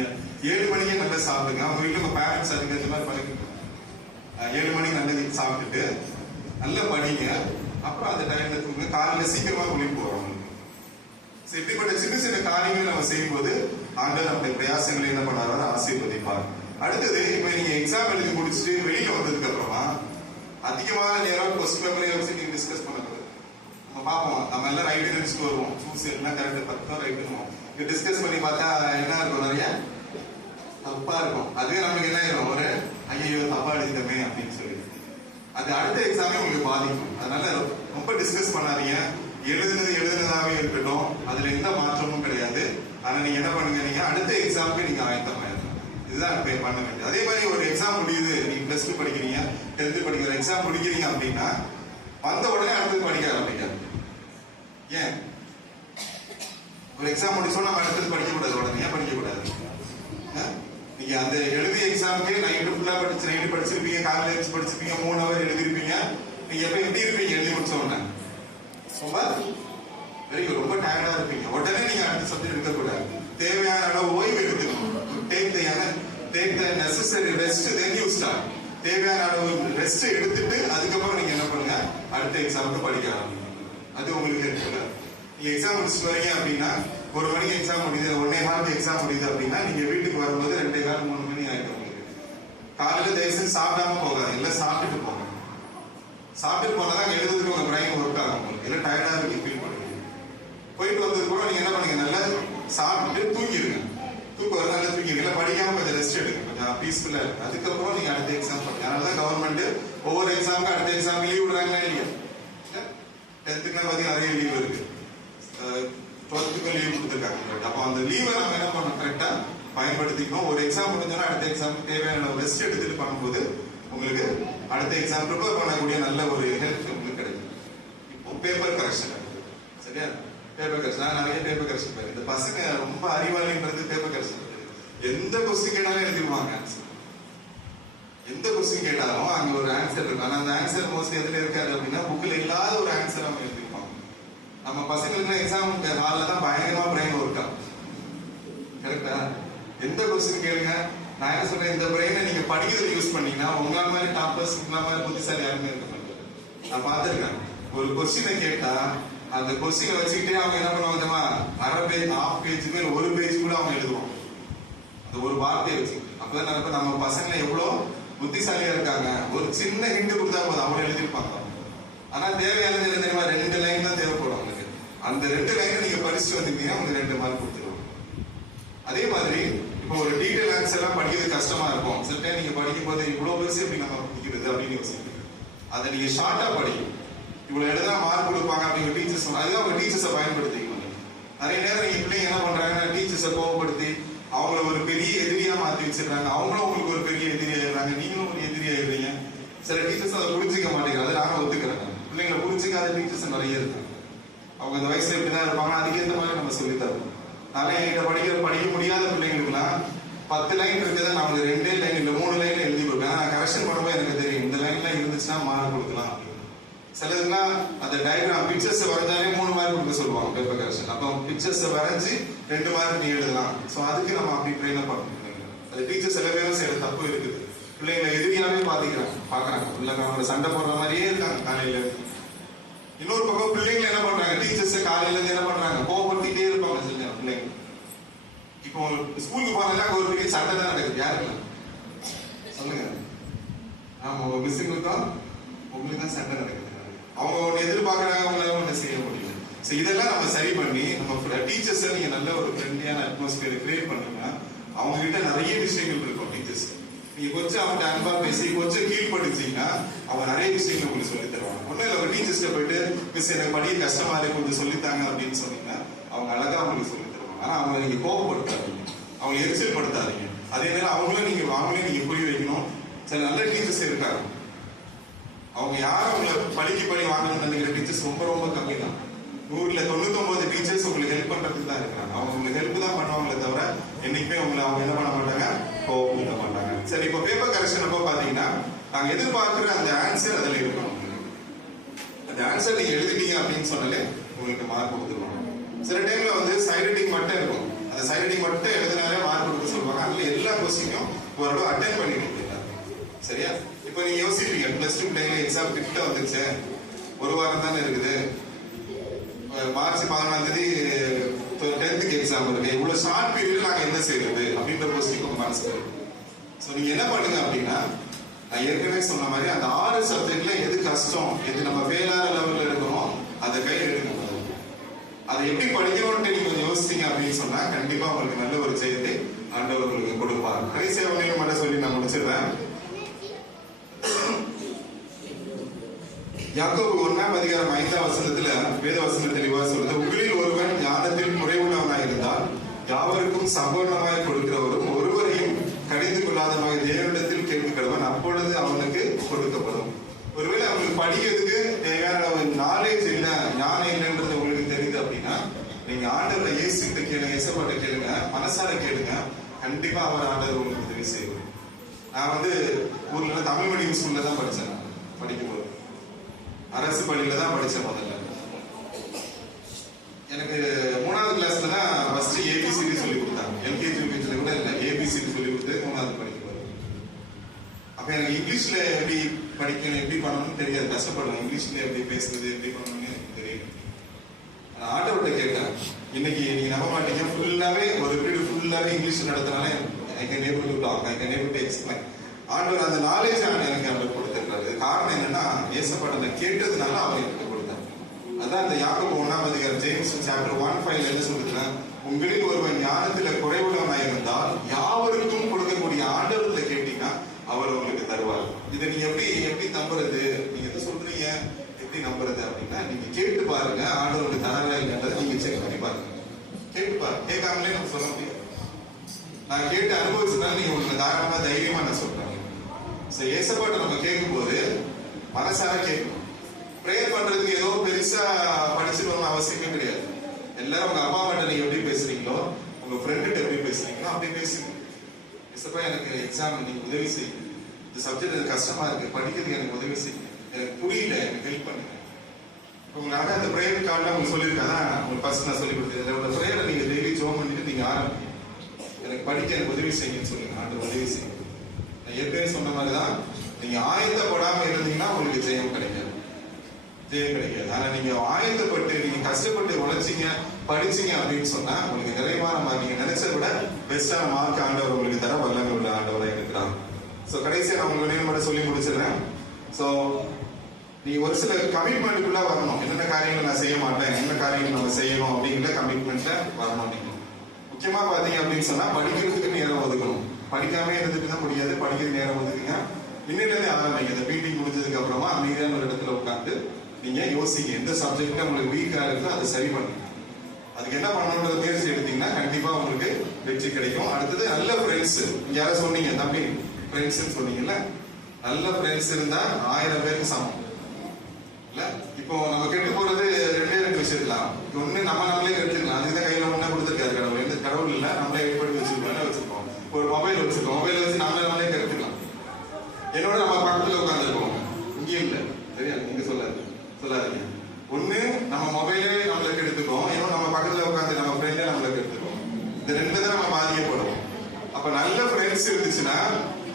7 மணிக்கே நல்லா சாப்பிடுங்க. அவங்க வீட்டுல உங்க பேரண்ட்ஸ் அதுக்கு இந்த மாதிரி பழகிக்கணும். 7 மணிக்கு நல்லது சாப்பிட்டுட்டு நல்லா படிங்க, அப்புறம் அந்த டைம்ல தூங்க, காலையில சீக்கிரமா குளிப்பு போறோம். இப்படிப்பட்ட சின்ன சின்ன காரியங்களை நம்ம செய்யும் போது ஆண்டவர் நம்முடைய பிரயாசங்களை என்ன பண்ணாரு, ஆசீர்வதிப்பார். அடுத்தது, இப்ப நீங்க எக்ஸாம் எழுதி முடிச்சுட்டு வெளியில வந்ததுக்கு அப்புறமா அதிகமான நேரம் கொஸ்டின் பேப்பரை வச்சு நீங்க டிஸ்கஸ் பண்ணக்கூடாது. நம்ம பார்ப்போம், நம்ம எல்லாம் ரைட்டு நினைச்சுட்டு வருவோம், சூஸ் எல்லாம் கரெக்ட் 10 ரைட்டுவோம். டிஸ்கஸ் பண்ணி பார்த்தா என்ன இருக்கும், நிறைய தப்பா இருக்கும். அதுவே நமக்கு என்ன ஆயிரும், ஒரு ஐயோ தப்பா எழுதிட்டமே அப்படின்னு சொல்லி அது அடுத்த எக்ஸாமே உங்களுக்கு பாதிக்கும். அதனால ரொம்ப டிஸ்கஸ் பண்ணாதீங்க. எழுதுனதாவே இருக்கட்டும், அதுல எந்த மாற்றமும் கிடையாது. ஆனா நீங்க என்ன பண்ணுங்க, நீங்க அடுத்த எக்ஸாமுக்கு நீங்க ஆயத்தமாயிருங்க. இதுதான் பண்ண வேண்டியது. அதே மாதிரி ஒரு எக்ஸாம் முடியுது, நீங்க +2 படிக்கிறீங்க, 10th படிக்கிற எக்ஸாம் முடிக்கிறீங்க அப்படின்னா வந்த உடனே அடுத்தது படிக்க ஆரம்பிக்காது. ஏன்? ஒரு எக்ஸாம் முடிச்சோம் நம்ம அடுத்தது படிக்கக்கூடாது, உடனே ஏன் படிக்கக்கூடாது? நீங்க அந்த எழுதிய எக்ஸாமுக்கு நைட்டு ஃபுல்லா நைட்டு படிச்சிருப்பீங்க, காலையில எழுந்து படிச்சிருப்பீங்க, 3 ஹவர் எழுதிருப்பீங்க. நீங்க எப்ப எப்படி இருப்பீங்க எழுதி முடிச்ச உடனே? ரொம்ப ரொம்ப டயர்டா இருப்பீங்க. உடனே நீங்க அடுத்த சப்ஜெக்ட் எடுக்கக்கூடாது. தேவையான அளவு ஓய்வு எடுத்துக்கணும். Take the necessary rest then you start. தேவையான அளவு ரெஸ்ட் எடுத்துட்டு அதுக்கப்புறம் நீங்க என்ன பண்ணுங்க, அடுத்த எக்ஸாமுக்கு படிக்க ஆரம்பிங்க. அது உங்களுக்கு இருக்குல்ல. நீங்க எக்ஸாம் முடிச்சுட்டு வரீங்க அப்படின்னா, 1 மணிக்கு எக்ஸாம் முடியுது, 1:15 எக்ஸாம் முடியுது அப்படின்னா நீங்க வீட்டுக்கு வரும்போது 2:15 3 மணி ஆயிடும் உங்களுக்கு. காலையில தயவுசெய்து சாப்பிடாம போகாது, இல்ல சாப்பிட்டுட்டு போங்க. சாப்பிட்டு போனாதான் எழுதுறதுக்கு உங்க பிரைன் ஒர்க் ஆகும். உங்களுக்கு இல்லை டயர்டா இருக்கு ஃபீல் பண்ணுவீங்க. போயிட்டு வந்தது கூட நீங்க என்ன பண்ணுங்க, நல்லா சாப்பிட்டு தூங்கிடுங்க. தூக்கம் வர நல்லா தூங்கிடுங்க. இல்லை படிக்காம கொஞ்சம் ரெஸ்ட் எடுங்க, கொஞ்சம் பீஸ்ஃபுல்லா இருக்கு. அதுக்கப்புறம் நீங்க அடுத்த எக்ஸாம் பண்ணுங்க. அதனாலதான் கவர்மெண்ட் ஒவ்வொரு எக்ஸாமுக்கு அடுத்த எக்ஸாம் லீவ் விடுறாங்களா இல்லையா? 10th பாத்தீங்கன்னா நிறைய லீவ் இருக்கு, 12th லீவ் கொடுத்துருக்காங்க. அப்போ அந்த லீவை நம்ம என்ன பண்ணணும், கரெக்டா பயன்படுத்திக்கணும். ஒரு எக்ஸாம் முடிஞ்சோன்னா அடுத்த எக்ஸாமுக்கு தேவையான ரெஸ்ட் எடுத்துட்டு பண்ணும்போது உங்களுக்கு அடுத்த எக்ஸாம் ப்ரிப்பேர் பண்ணக்கூடிய நல்ல ஒரு ஹெல்ப் உங்களுக்கு கிடைக்கும். இப்போ பேப்பர் கரெக்ஷன், சரியா? பேப்பர் கரெக்ஷன், நான் நிறைய பேப்பர் கரெக்ஷன் பண்ணேன். இந்த பசங்க ரொம்ப அறிவாளின்றது பேப்பர் கரெக்ஷன். எந்த கொஸ்டின் கேட்டாலும் எழுதிடுவாங்க ஆன்சர். எந்த கொஸ்டின் கேட்டாலும் அங்க ஒரு ஆன்சர் இருக்கு. ஆனா அந்த ஆன்சர் மோஸ்ட்லி எதுல இருக்காது அப்படின்னா, புக்கில் இல்லாத ஒரு ஆன்சர் அவங்க எழுதிருப்பாங்க. நம்ம பசங்களுக்கு எக்ஸாம் ஹாலில் தான் பயங்கரமா பிரெயின் ஒர்க் ஆகும். கரெக்டா? எந்த கொஸ்டின் கேளுங்க, நான் என்ன சொல்றேன், இந்த பிரெயினை நீங்க படிக்கிறதுல யூஸ் பண்ணீங்கன்னா உங்கள மாதிரி டாப்பர்ஸ், உங்கள மாதிரி புத்திசாலி யாருமே இருக்க மாட்டாங்க. நான் பார்த்திருக்கேன், ஒரு கொஸ்டினை கேட்டா அந்த கொஸ்டினை வச்சுக்கிட்டே அவங்க என்ன பண்ணுவாங்க, அரை பேஜ், ஹாஃப் பேஜுக்கு 1 பேஜ் கூட அவங்க எழுதுவாங்க அந்த ஒரு வார்த்தையை வச்சு. அப்பதான் நினைப்ப நம்ம பசங்க எவ்வளவு புத்திசாலியா இருக்காங்க. ஒரு சின்ன ஹிண்ட் கொடுத்தா போதும் அவங்க எழுதிருப்பாங்க. ஆனா தேவையானது என்ன தெரியுமா, 2 லைன் தான் தேவைப்படும் அவங்களுக்கு. அந்த 2 லைன் நீங்க படிச்சுட்டு வந்தீங்கன்னா உங்களுக்கு 2 மார்க் கொடுத்துருவாங்க. அதே மாதிரி இப்போ ஒரு டீடைல் ஆன்சர் எல்லாம் படிக்கிறது கஷ்டமா இருக்கும். சில டைம் நீங்க படிக்கும் போது இவ்வளவு பெருசு எப்படி நம்ம படிக்கிறது அப்படின்னு யோசிப்பீங்க. அதை நீங்க ஷார்ட்டா படிக்கும். இவ்வளவு எழுதா மார்க் கொடுப்பாங்க அப்படிங்கிற டீச்சர்ஸ், அதுதான் அவங்க டீச்சர்ஸை பயன்படுத்திக்கணும். நிறைய நேரம் நீங்க பிள்ளைங்க என்ன பண்றாங்கன்னா, டீச்சர்ஸை கோவப்படுத்தி அவங்கள ஒரு பெரிய எதிரியா மாத்தி வச்சிருக்காங்க. அவங்களும் உங்களுக்கு ஒரு பெரிய எதிரியா இருக்காங்க, நீங்களும் ஒரு எதிரியா இருப்பீங்க. சில டீச்சர்ஸ் அதை புரிஞ்சிக்க மாட்டேங்கிறாங்க. அதை நானும் ஒத்துக்கிறேன். பிள்ளைங்களை புரிஞ்சிக்காத டீச்சர்ஸ் நிறைய இருக்காங்க. அவங்க இந்த வயசுல எப்படிதான் இருப்பாங்க, அதுக்கேற்ற மாதிரி நம்ம சொல்லித்தரோம். நான் என்கிட்ட படிக்க முடியாத பிள்ளைங்களுக்குலாம் 10 லைன் இருக்கிறத நான் 2 லைன் இல்ல 3 லைன்ல எழுதி கொடுப்பேன். நான் கரெக்ஷன் பண்ணும்போது எனக்கு தெரியும் இந்த லைன்ல இருந்துச்சுன்னா மார்க் கொடுக்கலாம். சிலதுன்னா அந்த டயக்ராம் பிக்சர்ஸ் வரைஞ்சாலே 3 மார்க் கொடுக்க சொல்லுவாங்க பேப்பர் கரெக்ஷன். அப்போ பிக்சர்ஸ் வரைஞ்சி 2 மார்க் நீ எழுதலாம். ஸோ அதுக்கு நம்ம அப்படி ட்ரெயின் அப் பண்ணணும். அது டீச்சர் சில பேரும் செய்யற தப்பு இருக்குது. பிள்ளைங்களை எதிரியாவே பாக்குறாங்க. பிள்ளைங்க அவங்களோட சண்டை போடுற மாதிரியே இருக்காங்க காலையில. இன்னொரு பக்கம் பிள்ளைங்க என்ன பண்றாங்க, டீச்சர்ஸ் காலையில இருந்து என்ன பண்றாங்க, கோவப்படுத்திட்டே இருப்பாங்க சில பிள்ளைங்க. இப்போ ஸ்கூலுக்கு போனால ஒரு பெரிய சண்டை தான் நடக்குது. யாருக்கலாம் சொல்லுங்க? ஆமா, உங்க மிஸ்ஸுங்களுக்கும் உங்களுக்கு தான் சண்டை நடக்குது. அவங்க ஒன்று எதிர்பார்க்கறாங்க, அவங்களால ஒன்று செய்ய முடியல. ஸோ இதெல்லாம் நம்ம சரி பண்ணி நம்ம டீச்சர்ஸை நீங்க நல்ல ஒரு ஃப்ரெண்ட்லியான அட்மாஸ்பியர் கிரியேட் பண்ணுங்க. அவங்க கிட்ட நிறைய விஷயங்கள் இருக்கும். டீச்சர்ஸ் நீங்க கொஞ்சம் அவங்கள்ட்ட அன்பா பேசி கொஞ்சம் கீழ்படுத்தீங்கன்னா அவங்க நிறைய விஷயங்கள் உங்களுக்கு சொல்லி தருவாங்க. ஒன்னும் இல்லை, ஒரு டீச்சர்ஸ்ட போயிட்டு மிஸ் எனக்கு படிக்க கஷ்டமா இருக்கு கொஞ்சம் சொல்லித்தாங்க அப்படின்னு சொன்னீங்கன்னா அவங்க அழகா உங்களுக்கு சொல்லி தருவாங்க. ஆனா அவங்களை நீங்க கோபப்படுத்தாதீங்க, அவங்க எரிச்சல் படுத்தாதீங்க. அதே நேரம் அவங்களே நீங்க புரிய வைக்கணும். சில நல்ல டீச்சர்ஸ் இருக்காங்க, அவங்க யாரும் உங்களை படி வாங்கணும்னு நினைக்கிற டீச்சர்ஸ் ரொம்ப ரொம்ப கம்மி தான். 100ல் 99 டீச்சர்ஸ் உங்களுக்கு ஹெல்ப் பண்றதுக்கு தான் இருக்கிறாங்க. அவங்க உங்களுக்கு ஹெல்ப் தான் பண்ணுவாங்களே தவிர என்னைக்குமே உங்களை அவங்க என்ன பண்ண மாட்டாங்க, கோபப்படுத்த மாட்டாங்க. சரி, இப்போ பேப்பர் கரெக்ஷன் அப்போ பாத்தீங்கன்னா நாங்க எதிர்பார்க்கிற அந்த ஆன்சர் அதுல இருக்கணும். அந்த ஆன்சர் நீங்க எழுதிட்டீங்க அப்படின்னு சொன்னாலே உங்களுக்கு மார்க் கொடுத்துருவாங்க. சில டைம்ல சைட் ரைட்டிங் மட்டும் இருக்கும். அந்த சைட் ரைட்டிங் மட்டும் எழுதினாலே மார்க் கொடுக்க சொல்லுவாங்க. அதுல எல்லா கொஸ்டினும் ஓரளவு அட்டென்ட் பண்ணிட்டு சரியா? இப்போ நீங்க யோசிப்பீங்க, +2 பிள்ளைங்க எக்ஸாம் கிட்ட வந்துருச்சு, 1 வாரம் தானே இருக்குது, மார்ச் 14ஆம் தேதி 10th எக்ஸாம் இருக்கு, இவ்வளவு ஷார்ட் பீரியட் நாங்க என்ன செய்யறது அப்படின்ற கொஸ்டின் உங்க மனசுல இருக்கு. ஸோ நீங்க என்ன பண்ணுங்க அப்படின்னா, நான் ஏற்கனவே சொன்ன மாதிரி அந்த 6 சப்ஜெக்ட்ல எது கஷ்டம், எது நம்ம ஃபெயிலான லெவல்ல இருக்கணும், அதை கையில் எடுக்கணும். அதை எப்படி படிக்கணும்னு நீங்க கொஞ்சம் யோசிச்சீங்க அப்படின்னு சொன்னா கண்டிப்பா உங்களுக்கு நல்ல ஒரு ஜெயத்தை ஆண்டவர் உங்களுக்கு கொடுப்பார். கடைசியா ஒன்றையும் மட்டும் சொல்லி நான் முடிச்சிடுறேன். யாக்கோபு 1:5 வேத வசனம் தெளிவா சொல்றது, உங்களில் ஒருவன் ஞானத்தில் குறைவுள்ளவனாய் இருந்தால் யாவருக்கும் சம்பூர்ணமாய் கொடுக்கிறவரும் ஒருவரையும் கடிந்து கொள்ளாதவனாய் தேவனிடத்தில் கேட்கிறவன், அப்பொழுது அவனுக்கு கொடுக்கப்படும். ஒருவேளை அவங்களுக்கு படிக்கிறதுக்கு தேவையான ஒரு நாலேஜ் இல்லை, ஞானம் இல்லைன்றது உங்களுக்கு தெரியுது அப்படின்னா நீங்க ஆண்டவரை இயேசுகிட்ட மனசார கேளுங்க, கண்டிப்பா அவர் ஆண்டவர் உங்களுக்கு உதவி செய்வார். நான் வந்து ஊர்ல தமிழ் மீடியம் ஸ்கூல்ல தான் படிச்சேன். படிக்கும்போது அரசு பள்ளியில தான் படிச்சேன். முதல்ல எனக்கு 3வது கிளாஸ்ல தான் ஃபர்ஸ்ட் ஏபிசிடி சொல்லி கொடுத்தாங்க. எல்கேஜி யூகேஜில கூட இல்லை, ஏபிசிடி சொல்லி கொடுத்து 3வது படிக்கும்போது. அப்ப எனக்கு இங்கிலீஷ்ல எப்படி படிக்கணும், எப்படி பண்ணணும்னு தெரியாது, கஷ்டப்படுவேன். இங்கிலீஷ்ல எப்படி பேசுறது, எப்படி பண்ணணும்னு எனக்கு தெரியும். நான் ஆண்டவர்கிட்ட கேட்டேன், இன்னைக்கு நீங்க நம்ப மாட்டீங்க, ஃபுல்லாவே ஒரு பீரியட் ஃபுல்லாவே English நடத்தினாலே I can able to talk, I can able to explain. ஆண்டவர் அந்த நாலேஜ் எனக்கு அவர் கொடுத்திருக்காரு. காரணம் என்னன்னா, ஏசப்பாட்ட கேட்டதுனால அவர் எனக்கு கொடுத்தார். அதான் இந்த யாக்கோபு 1ஆம் அதிகாரம் ஜேம்ஸ் சாப்டர் 1:5 என்ன சொல்லுதுன்னா, உங்களில் ஒருவன் ஞானத்துல குறைவுள்ளவனாய் இருந்தால் யாவருக்கும் கொடுக்கக்கூடிய ஆண்டவர்கிட்ட கேட்டீங்கன்னா அவர் உங்களுக்கு தருவார். இதை நீங்க எப்படி நம்புறது? நீங்க இதை சொல்றீங்க, எப்படி நம்புறது அப்படின்னா, நீங்க கேட்டு பாருங்க, ஆண்டவருக்கு தரவா இல்லைன்றதை நீங்க செக் பண்ணி பாருங்க. கேட்டு பாருங்க, கேட்காமலே நம்ம சொல்ல முடியாது. நான் கேட்டு அனுபவிச்சதுனால நீங்க உங்களுக்கு தாராளமா தைரியமா நான் சொல்றேன். ஏசப்பாட்ட நம்ம கேட்கும் போது மனசார கேட்கணும். ப்ரேயர் பண்றதுக்கு ஏதோ பெருசா படிச்சுட்டு வரணும் அவசியமே கிடையாது. எல்லாரும் உங்க அப்பா அம்மாட்ட நீங்க எப்படி பேசுறீங்களோ, உங்க ஃப்ரெண்ட்கிட்ட எப்படி பேசுறீங்களோ அப்படி பேசுங்க. ஏசப்பா எனக்கு எக்ஸாம் நீங்க உதவி செய்யுங்க, இந்த சப்ஜெக்ட் எனக்கு கஷ்டமா இருக்கு, படிக்கிறதுக்கு எனக்கு உதவி செய்யுங்க, எனக்கு புரியல, எனக்கு ஹெல்ப் பண்ணுங்க. உங்களுக்கு அந்த ப்ரேயர் கார்டில் உங்களுக்கு சொல்லியிருக்காதான், உங்களுக்கு ஃபர்ஸ்ட் நான் சொல்லி கொடுத்தேன். இதோட ப்ரேயரை நீங்க டெய்லி ஜோம் பண்ணிட்டு நீங்க ஆரம்பிங்க. எனக்கு படிக்க எனக்கு உதவி செய்யுங்கன்னு சொல்லுங்க, ஆண்டு உதவி செய்யுங்க. நான் ஏற்கனவே சொன்ன மாதிரிதான், நீங்க ஆயத்தப்படாம இருந்தீங்கன்னா உங்களுக்கு ஜெயம் கிடைக்காது. ஆனா நீங்க ஆயத்தப்பட்டு நீங்க கஷ்டப்பட்டு உழைச்சிங்க, படிச்சீங்க அப்படின்னு சொன்னா உங்களுக்கு நிறைவான மார்க், நீங்க நினைச்சதை விட பெஸ்டான மார்க் ஆண்டவர் உங்களுக்கு தர வல்லமை உள்ள ஆண்டவராக இருக்கிறார். சோ கடைசியா நான் உங்களுக்கு மட்டும் சொல்லி முடிச்சிடுறேன். சோ நீ ஒரு சில கமிட்மெண்ட்டுக்குள்ள வரணும். என்னென்ன காரியங்கள் நான் செய்ய மாட்டேன், என்ன காரியங்கள் நம்ம செய்யணும் அப்படிங்கிற கமிட்மெண்ட்ல வரணும். நீங்க முக்கியமா பாத்தீங்க அப்படின்னு சொன்னா படிக்கிறதுக்கு நேரம் ஒதுக்கணும். படிக்காம இருந்துட்டு தான் முடியாது, படிக்கிறது நேரம் ஒதுக்குங்க. இன்னிலிருந்தே ஆரம்பிங்க. இந்த மீட்டிங் முடிஞ்சதுக்கு அப்புறமா அமைதியான ஒரு இடத்துல உட்காந்து நீங்க யோசிங்க, எந்த சப்ஜெக்ட்ல உங்களுக்கு வீக்கா இருக்கோ அதை சரி பண்ணுங்க. அதுக்கு என்ன பண்ணணும்ன்ற முயற்சி எடுத்தீங்கன்னா கண்டிப்பா உங்களுக்கு வெற்றி கிடைக்கும். அடுத்தது நல்ல ஃப்ரெண்ட்ஸ். யாரும் சொன்னீங்க தம்பி ஃப்ரெண்ட்ஸ் சொன்னீங்கல்ல, நல்ல ஃப்ரெண்ட்ஸ் இருந்தா 1000 பேருக்கு சமம் இல்ல. இப்போ நம்ம கெட்டு போறது ரெண்டு விஷயத்துலாம். ஒண்ணு நம்மளே எடுத்துக்கலாம், அதுதான் கையில ஒண்ணா கொடுத்துருக்காரு கடவுள். எந்த கடவுள் இல்ல, நம்மளே ஏற்படுத்தி வச்சிருக்கோம். ஒரு மொபைல் வச்சிருக்கோம், மொபைல் வச்சு நம்மளே கெடுத்துக்கலாம். என்னோட நம்ம பக்கத்துல உட்காந்துருக்கோம், இங்க இல்ல, சரியா? நீங்க சொல்லாதீங்க. ஒண்ணு நம்ம மொபைலே நம்மளுக்கு எடுத்துக்கோம், இன்னும் நம்ம பக்கத்துல உட்காந்து நம்ம ஃப்ரெண்டே நம்மளுக்கு எடுத்துக்கோம். இந்த ரெண்டு தான் நம்ம பாதிக்கப்படுவோம். அப்ப நல்ல ஃப்ரெண்ட்ஸ் இருந்துச்சுன்னா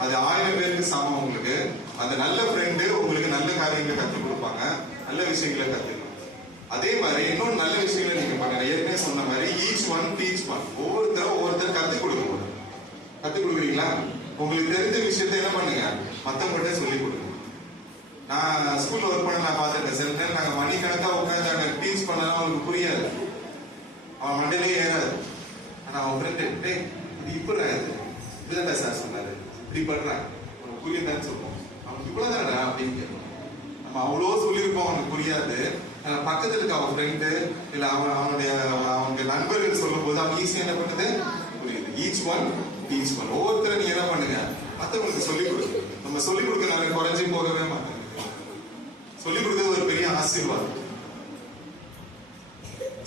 அது 1000 பேருக்கு சமம். உங்களுக்கு அந்த நல்ல ஃப்ரெண்டு உங்களுக்கு நல்ல காரியங்களை கற்றுக் கொடுப்பாங்க, நல்ல விஷயங்களை கத்துக்கணும். அதே மாதிரி இன்னொரு நல்ல விஷயங்களை நீங்க பண்ணுங்க. ஏற்கனவே சொன்ன மாதிரி ஈச் ஒன் டீச் ஒன். ஒவ்வொருத்தர் கத்துக் கொடுக்க கத்துக் கொடுக்குறீங்களா? உங்களுக்கு தெரிஞ்ச விஷயத்த என்ன பண்ணுங்க, மத்தவங்கள்ட்ட சொல்லிக் கொடுங்க. நான் ஸ்கூல்ல ஒர்க் பண்ண நான் பார்த்துருக்கேன். சில நேரம் நாங்க மணிக்கணக்கா உட்காந்து அங்க டீச் பண்ணலாம், அவங்களுக்கு புரியாது, அவன் மண்டையிலே ஏறாது. ஆனா அவன் ஃப்ரெண்டு இது இப்படி இப்படிதான் சார் சொன்னாரு, இப்படி பண்றான், உனக்கு புரியுதான்னு சொல்லுவோம். அவனுக்கு இவ்வளவுதானடா அப்படின்னு கேட்போம். நம்ம அவ்வளோ சொல்லியிருப்போம், அவனுக்கு புரியாது. பக்கத்துல இருக்க அவன் ஃப்ரெண்டு இல்ல அவங்க நண்பர்கள் சொல்லும் போது அவன் ஈஸியா என்ன பண்ணுது, புரியுது. Each one teach one. ஒவ்வொருத்தரை நீங்க என்ன பண்ணுங்க, மத்தவங்களுக்கு சொல்லிக் கொடுங்க. நம்ம சொல்லிக் கொடுக்கறதுனால குறைஞ்சி போகவே மாட்டேங்க. சொல்லிக் கொடுக்கறது ஒரு பெரிய ஆசீர்வாதம்.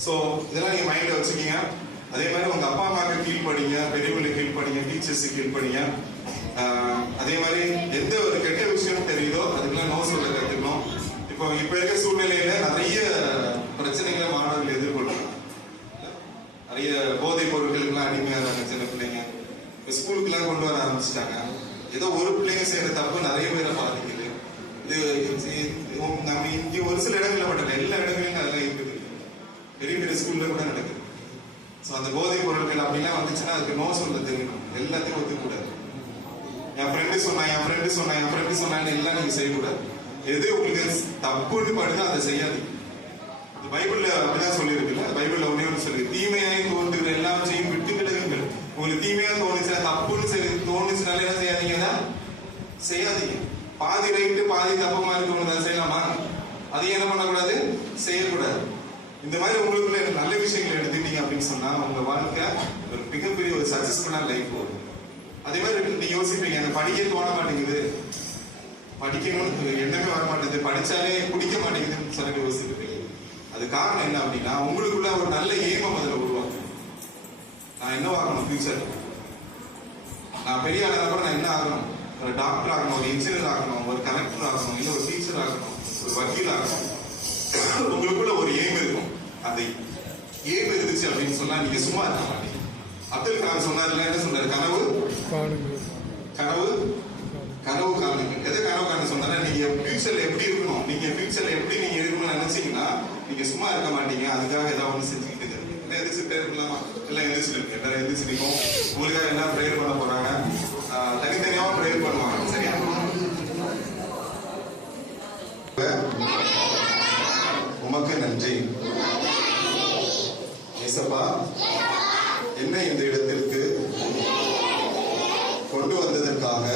சோ இதெல்லாம் நீங்க மைண்ட்ல வச்சுக்கீங்க. அதே மாதிரி உங்க அப்பா அம்மாவுக்கு கீழ் படிங்க, பெரியவங்களுக்கு கீழ் படிங்க, டீச்சர்ஸ் கீழ் படிங்க. அதே மாதிரி எந்த ஒரு கெட்ட விஷயம் தெரியுதோ அதுக்கெல்லாம் நோ சொல்ல கத்துக்கணும். இப்ப இருக்க சூழ்நிலையில நிறைய பிரச்சனைகளை மாணவர்கள் எதிர்கொள்றாங்க. நிறைய போதைப் பொருட்களுக்கெல்லாம் அடிமையாகிறாங்க சின்ன பிள்ளைங்க. ஸ்கூலுக்கு எல்லாம் கொண்டு வர ஆரம்பிச்சிட்டாங்க. ஏதோ ஒரு பிள்ளைங்க செய்யற தப்பு நிறைய பேரை பாதிக்குது. இது நம்ம இங்க ஒரு சில இடங்கள்ல மட்டும் எல்லா இடங்களிலும் அதெல்லாம் இருக்குது. பெரிய பெரிய ஸ்கூல்ல கூட நடக்குது. அந்த போதைப் பொருட்கள் அப்படிலாம் வந்துச்சுன்னா அதுக்கு நோ சொல்ல தெரியணும். எல்லாத்தையும் ஒத்துக்கூடாது. என் ஃப்ரெண்டு சொன்னான்னு எல்லாம் நீங்க செய்யக்கூடாது. எது உங்களுக்கு தப்புன்னு படுதோ அதை செய்யாதீங்க. பைபிள்ல அப்படிதான் சொல்லியிருக்குல்ல, பைபிள்ல ஒண்ணு சொல்லி, தீமையாய் தோன்றுகிற எல்லாவற்றையும் விட்டு விலகுங்கள். உங்களுக்கு தீமையா தோணுச்சுன்னா, தப்புன்னு சரி தோணுச்சுனால என்ன செய்யாதீங்க. பாதி ரைட்டு பாதி தப்பமா இருக்கு, செய்யலாமா? அதையும் என்ன பண்ணக்கூடாது, செய்யக்கூடாது. இந்த மாதிரி உங்களுக்குள்ள நல்ல விஷயங்களை எடுத்துட்டீங்க அப்படின்னு சொன்னா உங்க வாழ்க்கை ஒரு மிகப்பெரிய ஒரு சக்சஸ்ஃபுல்லான லைஃப் வரும். அதே மாதிரி நீங்க யோசிப்பீங்க, எனக்கு படிக்க தோண மாட்டேங்குது, படிக்கணும்னு எண்ணமே வர மாட்டேங்குது, படிச்சாலே பிடிக்க மாட்டேங்குதுன்னு சொல்லி யோசிப்பீங்க. அது காரணம் என்ன அப்படின்னா, உங்களுக்குள்ள ஒரு நல்ல ஏமம் அதுல உருவாக்கும். நான் என்ன ஆகணும் ஃபியூச்சர்? நான் பெரிய ஆனா கூட நான் என்ன ஆகணும்? ஒரு டாக்டர் ஆகணும், ஒரு இன்ஜினியர் ஆகணும், ஒரு கலெக்டர் ஆகணும், இல்லை ஒரு டீச்சர் ஆகணும், ஒரு வக்கீல் ஆகணும். உங்களுக்குள்ள ஒரு எய்ம் இருக்கும். அந்த எய்ம் இருந்துச்சு அப்படின்னு சொன்னா நீங்க சும்மா இருக்க மாட்டீங்க. அப்துல் கலாம் சொன்னார்ல, என்ன சொன்னாரு? கனவு கனவு கனவு காணுங்க. எதை கனவு காண சொன்னா, நீங்க ஃபியூச்சர்ல எப்படி இருக்கணும், நீங்க ஃபியூச்சர்ல எப்படி நீங்க இருக்கணும்னு நினைச்சீங்கன்னா நீங்க சும்மா இருக்க மாட்டீங்க. அதுக்காக ஏதாவது ஒண்ணு செஞ்சுக்கிட்டு இருக்கீங்க. எதிர்த்து பேர் பண்ணலாமா? எல்லாம் எதிர்த்து இருக்கு. எல்லாரும் எதிர்த்து நிற்கும். உங்களுக்காக எல்லாம் ப்ரேயர் பண்ண போறாங்க. தனித்தனியாவும் ப்ரேயர் பண்ணுவாங்க. சரியா? உமக்கு நன்றி ஏசப்பா, என்ன இந்த இடத்திற்கு கொண்டு வந்ததற்காக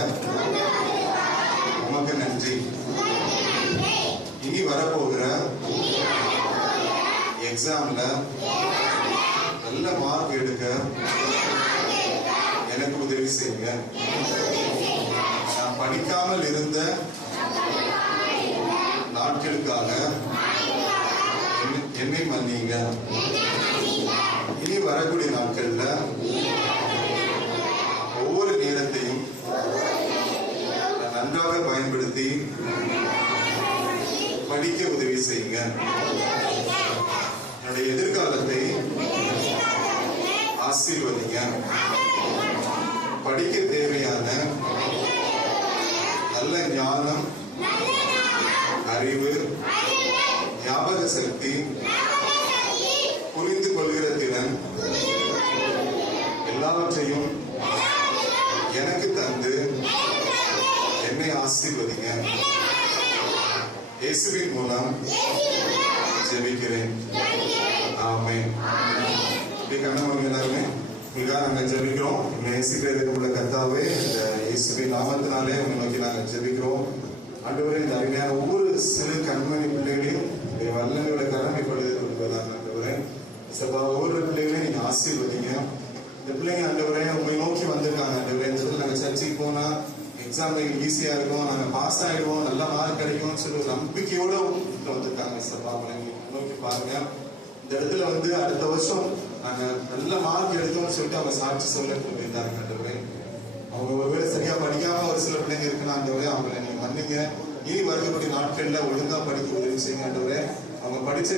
உமக்கு நன்றி. இனி வரப்போகிற எக்ஸாம்ல நல்ல மார்க் எடுக்க எனக்கு உதவி செய்யுங்க. நான் படிக்காமல் இருந்த நாட்களுக்காக என்னை மன்னிங்க. இனி வரக்கூடிய நாட்கள்ல ஒவ்வொரு நேரத்தையும் நன்றாக பயன்படுத்தி படிக்க உதவி செய்யுங்க. என்னுடைய எதிர்காலத்தை ஆசீர்வதிங்க. படிக்க தேவையான நல்ல ஞானம், அறிவு, ஞாபக சக்தி, புரிந்து கொள்கிற திறன் எல்லாவற்றையும் எனக்கு தந்து என்னை ஆசீர்வதிங்க. இயேசுவின் மூலம் ஜெபிக்கிறேன். ஆமென். கண்ணவங்க எல்லாருமே உங்களுக்காக நாங்கள் ஜெபிக்கிறோம். நேசிக்கிறதுக்கு உள்ள கர்த்தாவே, இந்த இயேசுவின் நாமத்தினாலே உங்களை நோக்கி நாங்கள் ஜெபிக்கிறோம். ஆண்டவரே, இந்த அருமையான ஒவ்வொரு சிறு கண்மணி பிள்ளைகளையும் வல்லமையோட கடமைப்படுத்தி கொடுப்பதாக ஆண்டவரே. சபா ஒவ்வொரு பிள்ளைகளையும் நீங்க ஆசீர்வதிங்க. இந்த பிள்ளைங்க ஆண்டவரே உங்களை நோக்கி வந்திருக்காங்க. ஆண்டவரே, இந்த சொல்லி நாங்கள் சர்ச்சைக்கு போனா எக்ஸாம் ஈஸியா இருக்கும், நாங்க பாஸ் ஆயிடுவோம், நல்ல மார்க் கிடைக்கும்னு சொல்லி ஒரு நம்பிக்கையோட வந்திருக்காங்க. சபா நோக்கி பாருங்க. இந்த இடத்துல வந்து அடுத்த வருஷம் நாங்க நல்ல மார்க் எடுத்தோம்னு சொல்லிட்டு அவங்க சாட்சி சொல்ல போயிருந்தாங்க. ஆண்டவரே, அவங்க ஒருவேளை சரியா படிக்காம ஒரு சில பிள்ளைங்க இருக்குன்னு ஆண்டவரே அவங்களை நீங்க மன்னிங்க. இனி வரக்கூடிய நாட்கள்ல ஒழுங்கா படிக்க உதவி செய்யுங்க. ஆண்டவரே, அவங்க படிச்ச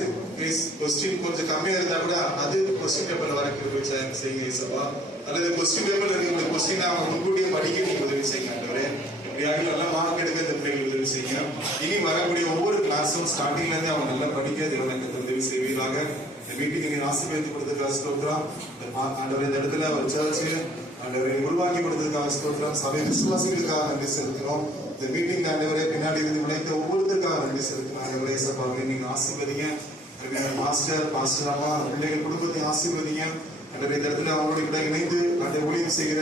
கொஸ்டின் கொஞ்சம் கம்மியா இருந்தா கூட அது கொஸ்டின் பேப்பர்ல வரைக்கும் செய்யுங்க சபா. அல்லது கொஸ்டின் பேப்பர்ல இருக்கிற கொஸ்டின் அவங்க முன்கூட்டியே படிக்க நீங்க உதவி செய்யுங்க. ஆண்டவரே, எப்படியாவது நல்லா மார்க் எடுக்க இந்த பிள்ளைகள் உதவி செய்யுங்க. இனி வரக்கூடிய ஒவ்வொரு கிளாஸும் ஸ்டார்டிங்ல இருந்து அவங்க நல்லா படிக்க தேவனுக்கு உதவி செய்வீராக. இந்த மீட்டிங் நீங்க ஆசீர்வதித்து கொடுத்ததுக்காக ஸ்தோத்திரம். ஆண்டவரே, இந்த இடத்துல ஒரு சர்ச் ஆண்டவரை உருவாக்கி கொடுத்ததுக்காக ஸ்தோத்திரம். சபை விசுவாசிகளுக்காக நன்றி செலுத்துகிறோம். இந்த மீட்டிங் ஆண்டவரே பின்னாடி இருந்து உழைத்த ஒவ்வொருத்தருக்காக நன்றி செலுத்தினோம். ஆண்டவரே சபாவை நீங்க ஆசீர்வதிங்க. பாஸ்டர் அம்மா பிள்ளைகள் குடும்பத்தை ஆசீர்வதிங்க. ஆண்டவரே, இந்த இடத்துல அவங்களுடைய கூட இணைந்து அந்த ஊழியம் செய்கிற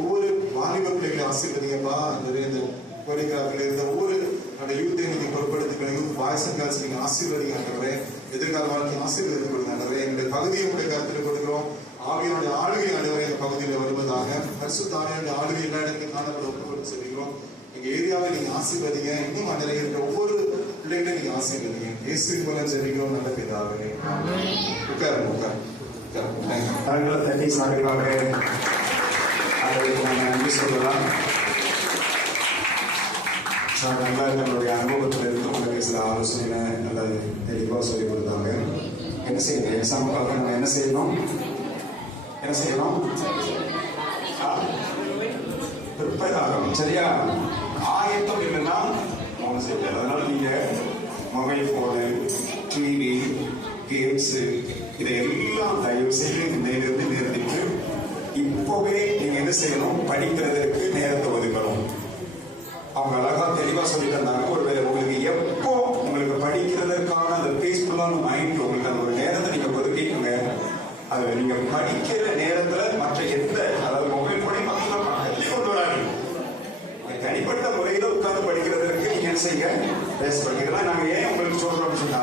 ஒவ்வொரு வாலிப பிள்ளைகளை ஆசீர்வதிங்கப்பா. ஆண்டவரே, இந்த கோரிக்காப்பில் இருந்த ஒவ்வொரு அந்த யூத்தை நீங்க பொருட்படுத்திக்கணும். யூத் பாய்ஸ் அண்ட் கேர்ள்ஸ் நீங்க ஆசீர்வதிங்க. ஆண்டவரே, எதிர்கால வாழ்க்கை ஆசீர்வதித்து கொடுங்க. ஆண்டவரே, என்னுடைய பகுதியை உடைய கருத்தில் கொடுக்கிறோம். ஆவியனுடைய ஆளுகை ஆண்டவரே இந்த பகுதியில் வருவதாக. பரிசுத்த ஆவியனுடைய ஆளுகை எல்லா இடத்தையும் காணப்பட ஒப்புக்கொண்டு சொல்லிக்கிறோம். எங்க ஏரியாவை நீங்க ஆசீர்வதிங்க. இன்னும் ஆண்டவரே இருக்கிற ஒவ்வொரு பிள்ளைகளையும் நீங்க ஆசீர்வதிங்க. இயேசுவின் மூலம் ஜெபிக்கிறோம் நல்ல பிதாவே. உட்காருங்க, உட்காருங்க. தட்டி சார்பாக நன்றி சொல்லலாம். சார் நல்லா நம்மளுடைய அனுபவத்தில் இருந்து உங்களுக்கு சில ஆலோசனை நல்லா தெளிவாக சொல்லிக் கொடுத்தாங்க. என்ன செய்யணும்? எக்ஸாமுக்காக நம்ம என்ன செய்யணும்? என்ன செய்யணும்? ப்ரிப்பேர் ஆகணும். சரியா? ஆயத்தம் இல்லைன்னா ஒன்றும் செய்யல. அதனால நீங்க மொபைல் போனு, டிவி, கேம்ஸு இதையெல்லாம் தயவு செய்து இருந்து நிறுத்திட்டு இப்பவே நீங்க என்ன செய்யணும்? படிக்கிறதுக்கு நேரத்தை ஒதுக்கணும். அவங்க அழகா தெளிவா சொல்லி தந்தாங்க. ஒரு உங்களுக்கு எப்போ உங்களுக்கு படிக்கிறதுக்கான அந்த பீஸ்ஃபுல்லான மைண்ட் உங்களுக்கு அந்த ஒரு நேரத்தை நீங்க ஒதுக்கிக்கோங்க. அது நீங்க படிக்கிற நேரத்துல மற்ற எந்த அதாவது மொபைல் போனே மக்கள் கொண்டு வராங்க. தனிப்பட்ட முறையில உட்கார்ந்து படிக்கிறதுக்கு நீங்க என்ன செய்ய பேஸ் பண்ணிக்கலாம். நாங்க ஏன் உங்களுக்கு சொல்றோம்னு சொன்னா,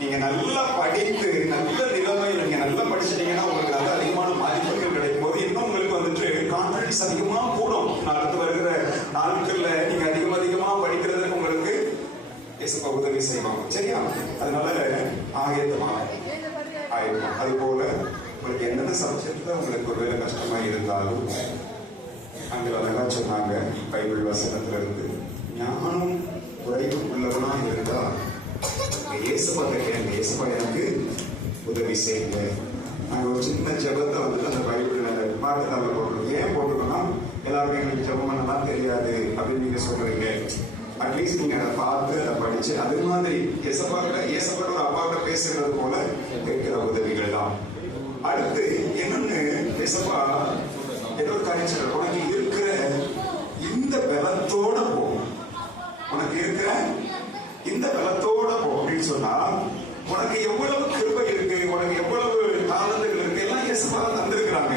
நீங்க நல்லா படித்து நல்ல நிலைமையில் நீங்க நல்லா படிச்சிட்டீங்கன்னா உங்களுக்கு நல்ல அதிகமான மதிப்பெண்கள் கிடைக்கும் போது இன்னும் உங்களுக்கு வந்துட்டு கான்பிடன்ஸ் அதிகமா கூடும். அடுத்து வருகிற நாட்கள்ல நீங்க அதிகமா படிக்கிறதுக்கு உங்களுக்கு உதவி செய்வாங்க. சரியா? அதனால ஆயத்தமா அது போல உங்களுக்கு என்னென்ன சப்ஜெக்ட்ல உங்களுக்கு ஒருவேளை கஷ்டமா இருந்தாலும் அங்கே அழகா சொன்னாங்க பைபிள் வசனத்துல இருந்து ஞானம் குறைவு உள்ளவனா இருந்தா இயேசுப்பா கேட்க இயேசுப்பா எனக்கு உதவி செய்யுங்க. நாங்க ஒரு சின்ன ஜெபத்தை வந்துட்டு அந்த பைபிள் மார்க்கெட்டால போட்டுருக்கோம். ஏன் போட்டுருக்கோம்னா எல்லாருக்கும் எங்களுக்கு ஜெபம் பண்ணலாம் தெரியாது அப்படின்னு நீங்க சொல்றீங்க. அட்லீஸ்ட் நீங்க அதை பார்த்து அதை படிச்சு அது மாதிரி இயேசப்பா ஒரு அப்பாவோட பேசுகிறது போல கேட்கிற உதவிகள் தான். அடுத்து என்னன்னு இயேசப்பா ஏதோ ஒரு காரியம் சொல்ற உனக்கு இருக்கிற இந்த பலத்தோட போ, உனக்கு இருக்கிற இந்த பலத்தோட போ அப்படின்னு சொன்னா உனக்கு எவ்வளவு கிருபை இருக்கு, உனக்கு எவ்வளவு தாளந்துகள் இருக்கு எல்லாம் இயேசுப்பா தந்திருக்கிறாங்க.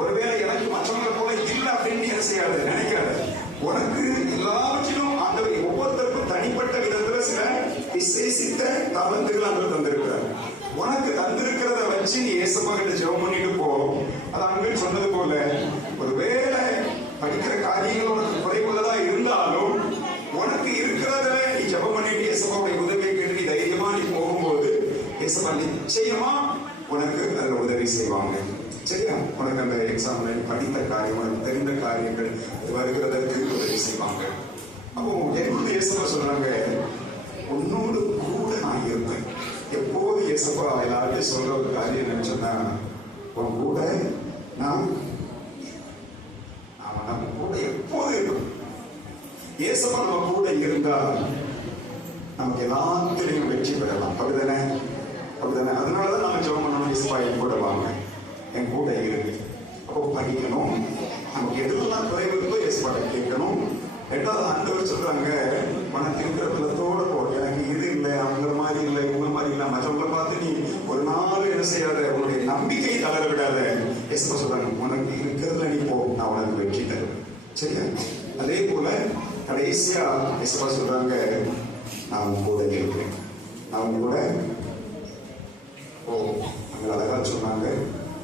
ஒருவேளை எனக்கு மற்றவங்களை போல இல்லை அப்படின்னு என்ன செய்யாது நினைக்காது. உனக்கு எல்லாவற்றிலும் ஆண்டவர் ஒவ்வொருத்தருக்கும் தனிப்பட்ட விதத்துல சில விசேஷித்த தாளந்துகள் அன்று தந்திருக்கிறார். உனக்கு தந்திருக்கிறத வச்சு நீ இயேசுப்பா கிட்ட ஜெபம் பண்ணிட்டு போ. அது அங்கே சொன்னது போல ஒருவேளை படிக்கிற காரியங்கள் உனக்கு குறைவுள்ளதா இருந்தாலும் உனக்கு இருக்கிறத நீ ஜெபம் பண்ணிட்டு இயேசுப்பாவுடைய உதவியை கேட்டு நீ தைரியமா நீ போகும்போது இயேசுப்பா நிச்சயமா உனக்கு அதுல உதவி செய்வாங்க. சரியா? உனக்கு அந்த எக்ஸாம்ல படித்த காரியம் உனக்கு தெரிந்த காரியங்கள் வருகிறதற்கு உதவி செய்வாங்க. அப்போ என்னோட இயேசுப்பா சொல்றாங்க உன்னோடு கூட நான் இருப்பேன். எப்போது இயேசுப்பா எல்லாருக்கும் சொல்ற ஒரு காரியம் என்னன்னு சொன்னா உன் கூட நாம் நம்ம கூட எப்போது இருக்கும். இயேசுப்பா நம்ம கூட இருந்தா நமக்கு எல்லாத்திலையும் வெற்றி பெறலாம். அப்படிதானே? அதனாலதான் நம்ம ஜெபம் பண்ணணும். இயேசுப்பா என் கூட வாங்க, என் கூட இருக்கு. அப்போ படிக்கணும். நமக்கு எதுலாம் குறைவு இருக்கோ இயேசுப்பாட்ட கேட்கணும். ரெண்டாவது ஆண்டவர் சொல்றாங்க உனக்கு இருக்கிற பலத்தோட போ. எனக்கு இது இல்லை, அவங்கள மாதிரி இல்லை, இவங்க மாதிரி இல்லை, மற்றவங்களை பார்த்து நீ ஒரு நாள் என்ன செய்யாத, உன்னுடைய நம்பிக்கை தளர விடாத. இயேசுப்பா சொல்றாங்க உனக்கு இருக்கிறதுல நீ போ, நான் உனக்கு வெற்றி தருவேன். சரியா? அதே போல கடைசியா இயேசுப்பா சொல்றாங்க நான் உன் கூட இருக்கிறேன், நான் உன் கூட ஓ அங்க அழகா சொன்னாங்க.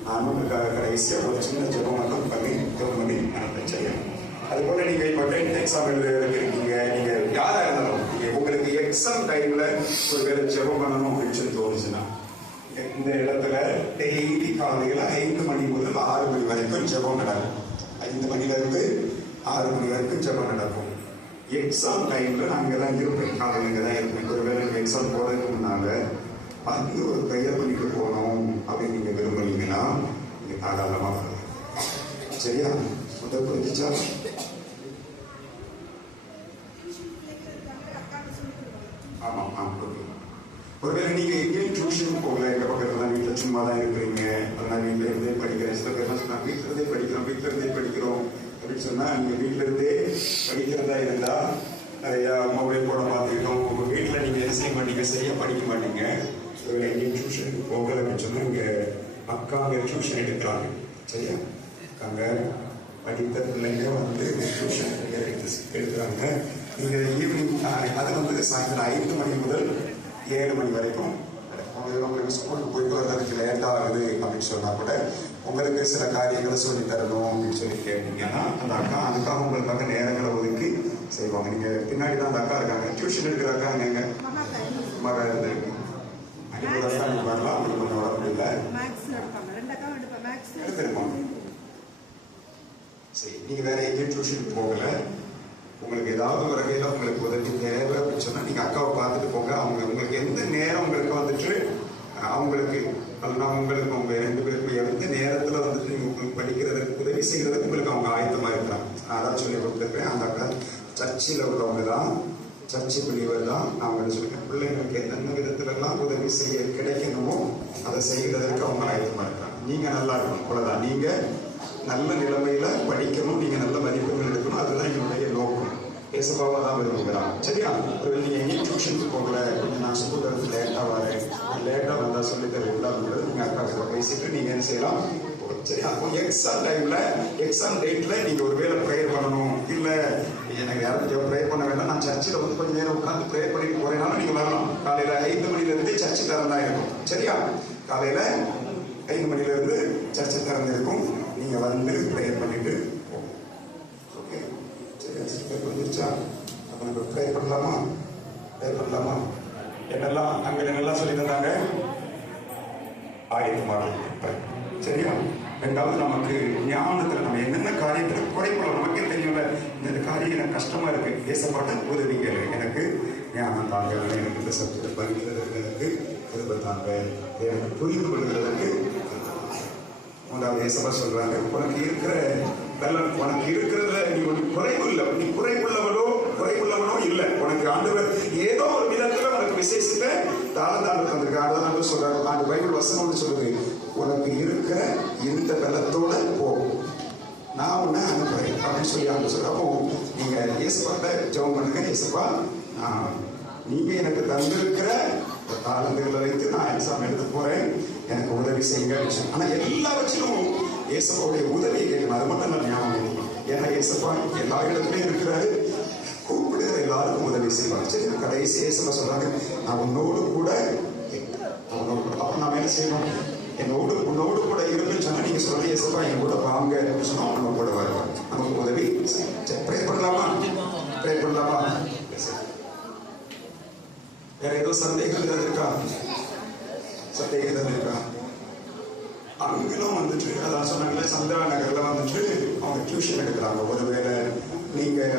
நானும் கடைசியா ஒரு சின்ன ஜெபம் மட்டும் பண்ணி நடத்த செய்யணும். அது போல நீங்க இப்ப 10th எக்ஸாம் எழுதிருக்கீங்க, நீங்க யாரா இருந்தாலும் உங்களுக்கு எக்ஸாம் டைம்ல ஒரு வேலை ஜெபம் பண்ணணும் அப்படின்னு சொல்லி தோணுச்சுன்னா இந்த இடத்துல டெய்லி காலையில 5 மணி முதல் 6 மணி வரைக்கும் ஜெபம் நடக்கும். 5 மணில இருந்து 6 மணி வரைக்கும் ஜெபம் நடக்கும். எக்ஸாம் டைம்ல நான் இங்கதான் இருப்பேன், காலையில் இங்கதான் இருப்பேன். ஒருவேளை நீங்க எக்ஸாம் போறதுக்கு முன்னால வந்து ஒரு ப்ரேயர் பண்ணிட்டு போகணும் அப்படின்னு நீங்க விரும்புனீங்கன்னா நீங்க தாராளமா வரலாம். சரியா? முதல் புரிஞ்சுச்சா? ஆமா ஒருவேளை நீங்க எங்கேயும் டியூஷன் போகல, எங்க பக்கத்துல தான் வீட்டுல சும்மா தான் இருக்கிறீங்க, அதனால வீட்டுல இருந்தே படிக்கிறேன். சில பேர் சொன்னாங்க வீட்டுல இருந்தே படிக்கிறோம் அப்படின்னு சொன்னா நீங்க வீட்டுல இருந்தே படிக்கிறதா இருந்தா நிறைய மொபைல் போட பார்த்துக்கிட்டோம். உங்க வீட்டுல நீங்க என்ன செய்ய மாட்டீங்க, சரியா படிக்க மாட்டீங்க. ஒருவேளை எங்கேயும் டியூஷனுக்கு போகல அப்படின்னு சொன்னா இங்க அக்காங்க டியூஷன் எடுக்கிறாங்க. சரியா? அக்காங்க படித்த பிள்ளைங்க வந்து டியூஷன் எடுக்கிறாங்க. நீங்க ஈவினிங் அது வந்து சாயந்தரம் 5 மணி முதல் 7 மணி வரைக்கும் உங்களுக்கு ஸ்கூலுக்கு போயிட்டு வர்றதுக்கு லேட் ஆகுது அப்படின்னு சொன்னா கூட உங்களுக்கு சில காரியங்களை சொல்லி தரணும் அப்படின்னு சொல்லி கேட்டீங்கன்னா அந்த அக்கா அதுக்காக உங்களுக்காக நேரங்களை ஒதுக்கி செய்வாங்க. நீங்க பின்னாடி தான் அந்த அக்கா இருக்காங்க, டியூஷன் எடுக்கிற அக்கா எங்க மக இருந்திருக்கு. நீங்க வரலாம், உங்களுக்கு கொஞ்சம் வர முடியல எடுத்துருக்கோம். சரி, நீங்க வேற எங்கேயும் டியூஷனுக்கு போகல, உங்களுக்கு ஏதாவது ஒரு வகையில உங்களுக்கு உதவி தேவை அப்படின்னு சொன்னா நீங்க அக்காவை பார்த்துட்டு போங்க. அவங்க உங்களுக்கு எந்த நேரம் உங்களுக்கு வந்துட்டு அவங்களுக்கு உங்களுக்கு உங்க 2 பேருக்கும் எந்த நேரத்துல வந்துட்டு நீங்க உங்களுக்கு படிக்கிறதுக்கு உதவி செய்யறதுக்கு உங்களுக்கு அவங்க ஆயத்தமா இருக்கிறாங்க. நான் அதான் சொல்லி கொடுத்துருக்கேன். அந்த அக்கா சர்ச்சில் உள்ளவங்க தான், சர்ச்சு பிள்ளைவர் தான். நான் அவங்க சொல்லிட்டேன் பிள்ளைங்களுக்கு எந்தெந்த விதத்துல எல்லாம் உதவி செய்ய கிடைக்கணுமோ அதை செய்யறதுக்கு அவங்க ஆயத்தமா இருக்கிறாங்க. நீங்க நல்லா இருக்கணும், அவ்வளவுதான். நீங்க நல்ல நிலைமையில படிக்கணும், நீங்க நல்ல மதிப்பெண்கள் எடுக்கணும், அதுதான் என்னுடைய நோக்கம். இயேசுப்பாவா தான் விரும்புகிறான். சரியா? நீங்க எங்கேயும் டியூஷனுக்கு போகல, கொஞ்சம் நான் ஸ்கூல்ல இருந்து லேட்டா வரேன், லேட்டா வந்தா சொல்லி தருவீங்களா, நீங்க அக்கா கிட்ட பேசிட்டு நீங்க என்ன செய்யலாம். சரியா? அப்போ எக்ஸாம் டைம்ல எக்ஸாம் டேட்ல நீங்க ஒரு வேலை ப்ரேயர் பண்ணணும், இல்ல எனக்கு யாரும் ப்ரேயர் பண்ண வேண்டாம், நான் சர்ச்சில் வந்து கொஞ்சம் நேரம் உட்காந்து ப்ரேயர் பண்ணிட்டு போறேனாலும் நீங்க வரலாம். காலையில 5 மணில இருந்து சர்ச்சு திறந்தா இருக்கும். சரியா? காலையில 5 மணில இருந்து சர்ச்சு திறந்து இருக்கும். நீங்க வந்து ப்ரேயர் பண்ணிட்டு ஓகே. சரி, வந்துருச்சா? அப்ப நம்ம ப்ரேயர் பண்ணலாமா? என்னெல்லாம் அங்க என்னெல்லாம் சொல்லி தந்தாங்க? ஆயத்தமாக சரியா? ரெண்டாவது நமக்கு ஞானத்துல நம்ம என்னென்ன காரியத்துல குறைப்படலாம் நமக்கே தெரியும்ல, இந்த காரியம் எனக்கு கஷ்டமா இருக்கு, ஏசப்பாட்ட உதவிங்க, எனக்கு ஞானம் தாங்க, எனக்கு இந்த சப்ஜெக்ட் படிக்கிறதுக்கு எனக்கு உதவி தாங்க, எனக்கு புரிந்து கொள்கிறதுக்கு. மூன்றாவது ஏசப்பா சொல்றாங்க, உனக்கு இருக்கிற உனக்கு இருக்கிறதுல நீ ஒரு குறைவுள்ள, நீ குறைவுள்ளவனோ இல்லை, உனக்கு ஆண்டவர் ஏதோ ஒரு விதத்துல உனக்கு விசேஷத்தை தாழ்ந்தாண்டு தந்திருக்காங்க. அதான் சொல்றாங்க, அந்த பைபிள் வசனம் சொல்லுது, உனக்கு இருக்கிற இந்த பலத்தோட போ, நான் உன்னை அனுப்புறேன் அப்படின்னு சொல்லி அவங்க சொல்ற. அப்போ நீங்க இயேசுப்பாட்ட ஜெபம் பண்ணுங்க, இயேசுப்பா நீங்க எனக்கு தந்திருக்கிற தாளந்துகளை வைத்து நான் எக்ஸாம் எடுத்து போறேன், எனக்கு உதவி செய்யுங்க. ஆனா எல்லாவற்றிலும் இயேசுப்பாவுடைய உதவியை கேட்கணும், அது மட்டும் நான் ஞாபகம் வைக்கணும். ஏன்னா இயேசுப்பா எல்லா இடத்துலயும் இருக்கிறாரு, கூப்பிடுகிற எல்லாருக்கும் உதவி செய்வார். சரி, கடைசி இயேசுப்பா சொல்றாங்க, நான் உன்னோடு கூட, அப்ப நாம என்ன செய்யணும், உன்னோடு கூட இருக்குன்னு சொன்னா நீங்க சொல்ற இயேசுப்பா என் கூட வாங்க அப்படின்னு சொன்னா நம்ம கூட வருவாங்க, நமக்கு உதவி. ப்ரே பண்ணலாமா? ப்ரே பண்ணலாமா? வேற ஏதோ சந்தேகம் ஏதாவது இருக்கா? சந்தேகம் ஏதாவது இருக்கா? அங்கெல்லாம் வந்துட்டு அதான் சொன்னாங்களே, சந்திரா நகர்ல வந்துட்டு அவங்க டியூஷன் எடுக்கிறாங்க. ஒருவேளை நீங்க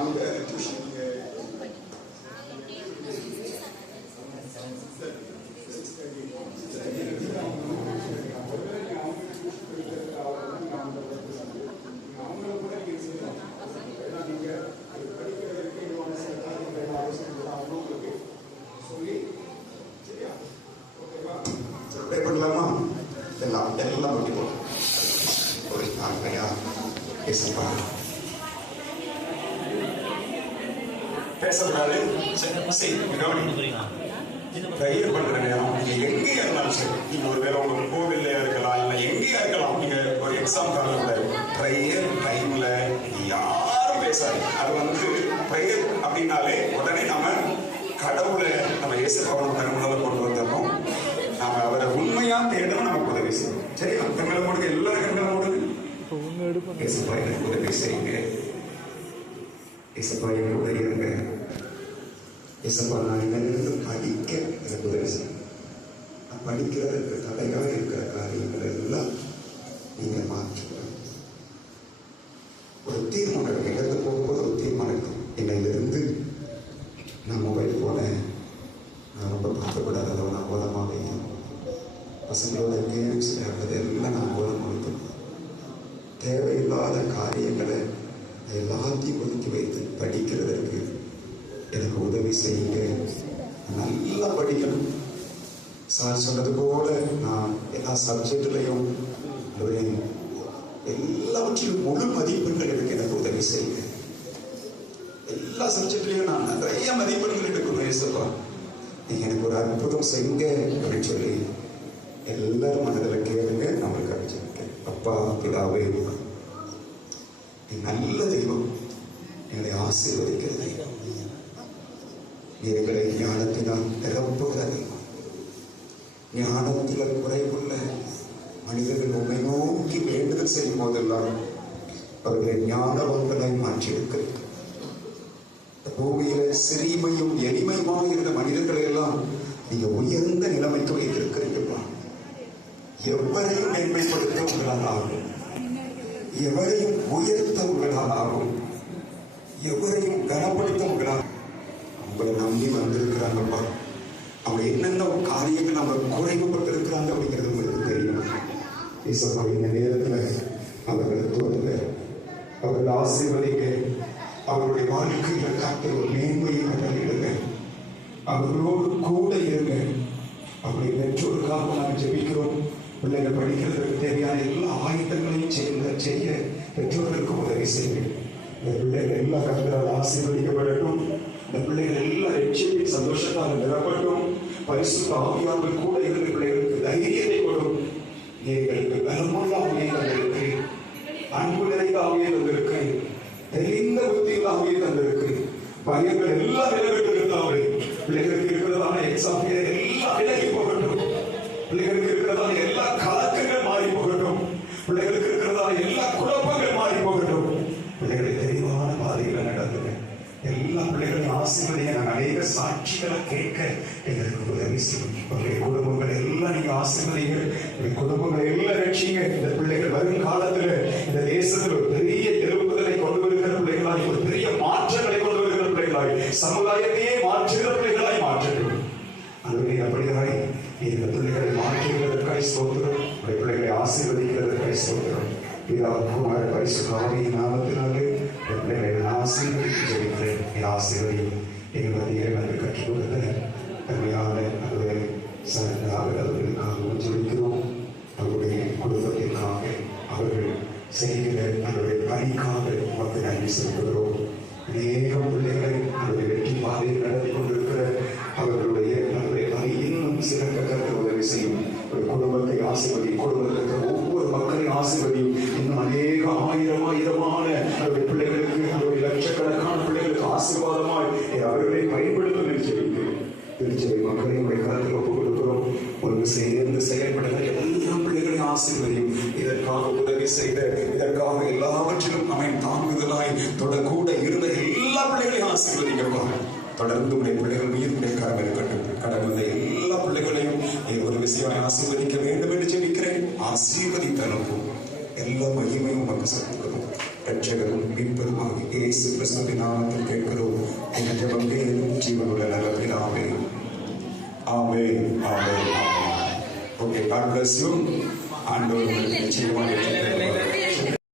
அங்க டியூஷன் பேசக்கூடாது. தைரியம் பண்ற நேரம் நீங்க எங்கேயா இருந்தாலும் சரி, நீங்க ஒரு வேலை உங்க கோவில்லையா இருக்கலாம், இல்ல எங்கேயா இருக்கலாம், நீங்க ஒரு எக்ஸாம் காலத்துல ப்ரேயர் டைம்ல யாரும் பேசாது. அது வந்து ப்ரேயர் அப்படின்னாலே உடனே நம்ம கடவுளை நம்ம இயேசுபாவனம் கருமுனால கொண்டு வந்துடணும், நாம அவரை உண்மையா தேடணும், நமக்கு உதவி செய்யணும். சரி, கண்களை மூடுங்க, எல்லாரும் கண்களை மூடுங்க. இயேசுப்பா எனக்கு உதவி செய்யுங்க, இயேசுப்பா எனக்கு உதவி இருங்க, இயேசுப்பா நான் இங்கிருந்து படிக்க எனக்கு உதவி செய்யுங்க, நான் படிக்கிறதுக்கு தடையாக இருக்கிற காரியங்கள் எல்லாம் நீங்க மாற்றுங்க. ஒரு தீர்மானம் இழந்து போகும்போது ஒரு தீர்மானம், என்னையிலிருந்து நான் மொபைல் போனேன், நான் ரொம்ப பார்க்கக்கூடாத அளவு நான் ஓதமாக பசங்களோட கேம்ஸ் விளையாடுறது எல்லாம் நான் ஓதமாக வைக்கணும். தேவையில்லாத காரியங்களை எல்லாத்தையும் ஒதுக்கி வைத்து படிக்கிறதற்கு எனக்கு உதவி செய்யுங்க. நல்லா படிக்கணும். சார் சொன்னது போல நான் எல்லா சப்ஜெக்ட்லையும் எல்லாவற்றிலும் முழு மதிப்பெண்கள் எடுக்க எனக்கு உதவி செய்யுங்க. எல்லா சப்ஜெக்ட்லையும் நான் நிறைய மதிப்பெண்கள் எடுக்கணும். இயேசுப்பா நீங்க எனக்கு ஒரு அற்புதம் செய்யுங்க அப்படின்னு சொல்லி எல்லாரும் மனதில் கேளுங்க. நம்மளுக்கு அடிச்சிருக்கேன். அப்பா பிதாவே, நீ நல்ல தெய்வம், எங்களை ஆசீர்வதிக்கிற தெய்வம், எங்களை ஞானத்தினால் நிரப்புகிற தெய்வம். ஞானத்தில் குறைவுள்ள மனிதர்கள் உண்மை நோக்கி வேண்டுதல் செய்யும் போதெல்லாம் அவர்களை ஞானவங்களாய் மாற்றியிருக்கிறது. பூமியில சிறிமையும் எளிமையுமாக இருந்த மனிதர்களை எல்லாம் நீங்க உயர்ந்த நிலைமைக்கு வைத்திருக்கிறீர்களா? எவரையும் மேன்மைப்படுத்த உங்களால் ஆகும், எவரையும் உயர்த்த உங்களால் ஆகும், எவரையும் கனப்படுத்த உங்களால். உங்களை நம்பி வந்திருக்கிறாங்கப்பா. அவங்க என்னென்ன காரியங்கள் அவங்க குறைவுபட்டு இருக்கிறாங்க அப்படிங்கிறது உங்களுக்கு தெரியும். இயேசுப்பா இந்த நேரத்துல அவர்களை தோடுங்க, அவர்களை ஆசீர்வதிக்க, அவருடைய வாழ்க்கையில காட்ட ஒரு மேன்மையை கட்டளையிடுங்க, அவர்களோடு கூட இருங்க. அவருடைய பெற்றோருக்காக நாங்கள் ஜெபிக்கிறோம். பிள்ளைகள் படிக்கிறதுக்கு தேவையான எல்லா ஆயுதங்களையும் செய்ய பெற்றோர்களுக்கு உதவி செய்வேன். இந்த பிள்ளைகள் எல்லா கருத்தால் ஆசீர்வதிக்கப்படட்டும். இந்த பிள்ளைகள் எல்லா லட்சியத்தையும் சந்தோஷத்தால் நிரப்பட்டும். பரிசுத்த ஆவியானவர் கூட இருந்து பிள்ளைகளுக்கு தைரியத்தை கொடும். எங்களுக்கு பலமுள்ள ஆவியை தந்திருக்கு, அன்பு நிறைந்த ஆவியை தந்திருக்கு, தெளிந்த புத்தியுள்ள ஆவியை தந்திருக்கு. பயங்கள் எல்லாம் விலகிட்டு இருந்தாவே பிள்ளைகளுக்கு இருக்கிறதான எக்ஸாம் எல்லாம் விலகி போகட்டும். பிள்ளைகளுக்கு இருக்கிறதான எல்லா கலக்கங்கள் மாறி போகட்டும். பிள்ளைகளுக்கு இருக்கிறதான எல்லா குழப்பங்கள் மாறி போகட்டும். பிள்ளைகளை தெளிவான பாதையில நடத்துங்க. எல்லா எல்லா பிள்ளைகளையும் ஆசீர்வதிங்க. நாங்கள் அநேக சாட்சிகளை கேட்க எங்களுக்கு உதவி செய்யும். உங்களுடைய குடும்பங்கள் எல்லாம் நீங்க ஆசீர்வதிங்க. உங்களுடைய குடும்பங்களை எல்லாம் ரட்சிங்க. இந்த பிள்ளைகள் வரும் காலத்துல இந்த தேசத்தில் ஒரு பெரிய எழுப்புதலை கொண்டு வருகிற பிள்ளைகளாய், ஒரு பெரிய மாற்றங்களை கொண்டு வருகிற பிள்ளைகளாய், சமுதாயத்தையே மாற்றுகிற பிள்ளைகளாய் மாற்றட்டும். அதுவே அப்படியாய் இந்த பிள்ளைகளை மாற்றுகிறதற்காய் ஸ்தோத்திரம். உடைய பிள்ளைகளை ஆசீர்வதிக்கிறதற்காய் ஸ்தோத்திரம். பிதா குமார பரிசுத்த ஆவியின் நாமத்தினாலே இந்த பிள்ளைகளை ஆசீர்வதித்து ஜெபிக்கிறேன். இந்த ஆசீர்வதியும் எங்கள் மத்தியிலே வந்து கற்றுக் கொடுத்த தன்மையான அதுவே அவர்களுக்காகவும் ஜெபிக்கிறோம். அவருடைய குடும்பத்திற்காக அவர்கள் செய்கிற அவருடைய பணிக்காக மக்கள் நன்றி செலுத்துகிறோம். அநேகம் பிள்ளைகளை அவருடைய வெற்றி பாதையில் நடத்தி கொண்டிருக்கிற அவர்களுடைய பணி இன்னும் சிறந்த கருத்து உதவி செய்யும். ஒரு குடும்பத்தை ஆசீர்வதியும், குடும்பத்தில் ஒவ்வொரு மக்களையும் ஆசீர்வதியும். இன்னும் அநேக ஆயிரமான அவருடைய பிள்ளைகளுக்கு, அவருடைய லட்சக்கணக்கான பிள்ளைகளுக்கு ஆசீர்வாதமாய் அவர்களை பயன்படுத்தும் திருச்சபை மக்களை உடைய கருத்தில் ஒப்புக் கொடுக்கிறோம். ஒன்று சேர்ந்து செயல்படுகிற எல்லா பிள்ளைகளையும் ஆசீர்வதியும். இதற்காக உதவி செய்த, இதற்காக எல்லாவற்றிலும் அவன் தாங்குதலாய் கூட இருந்த எல்லா பிள்ளைகளையும் ஆசீர்வதிக்கப்பா. தொடர்ந்து உடைய பிள்ளைகள் உயிருடைய கரம் இருக்கட்டும். கடவுளை எல்லா பிள்ளைகளையும் ஒரு விஷயம் ஆசீர்வதிக்க வேண்டும் என்று ஜெபிக்கிறேன். ஆசீர்வதித்து அனுப்பும். எல்லா மகிமையும் உமக்கு செலுத்துகிறோம். ரட்சகரும் மீட்பருமாக இயேசு கிறிஸ்துவின் நாமத்தில் கேட்கிறோம். எங்கள் ஜெபம் கேளும் ஜீவனுள்ள நல்ல பிதாவே. ஆமென், ஆமென், ஆமென். Okay, God bless you. ஆண்டவர் உங்களுக்கு நிச்சயமாக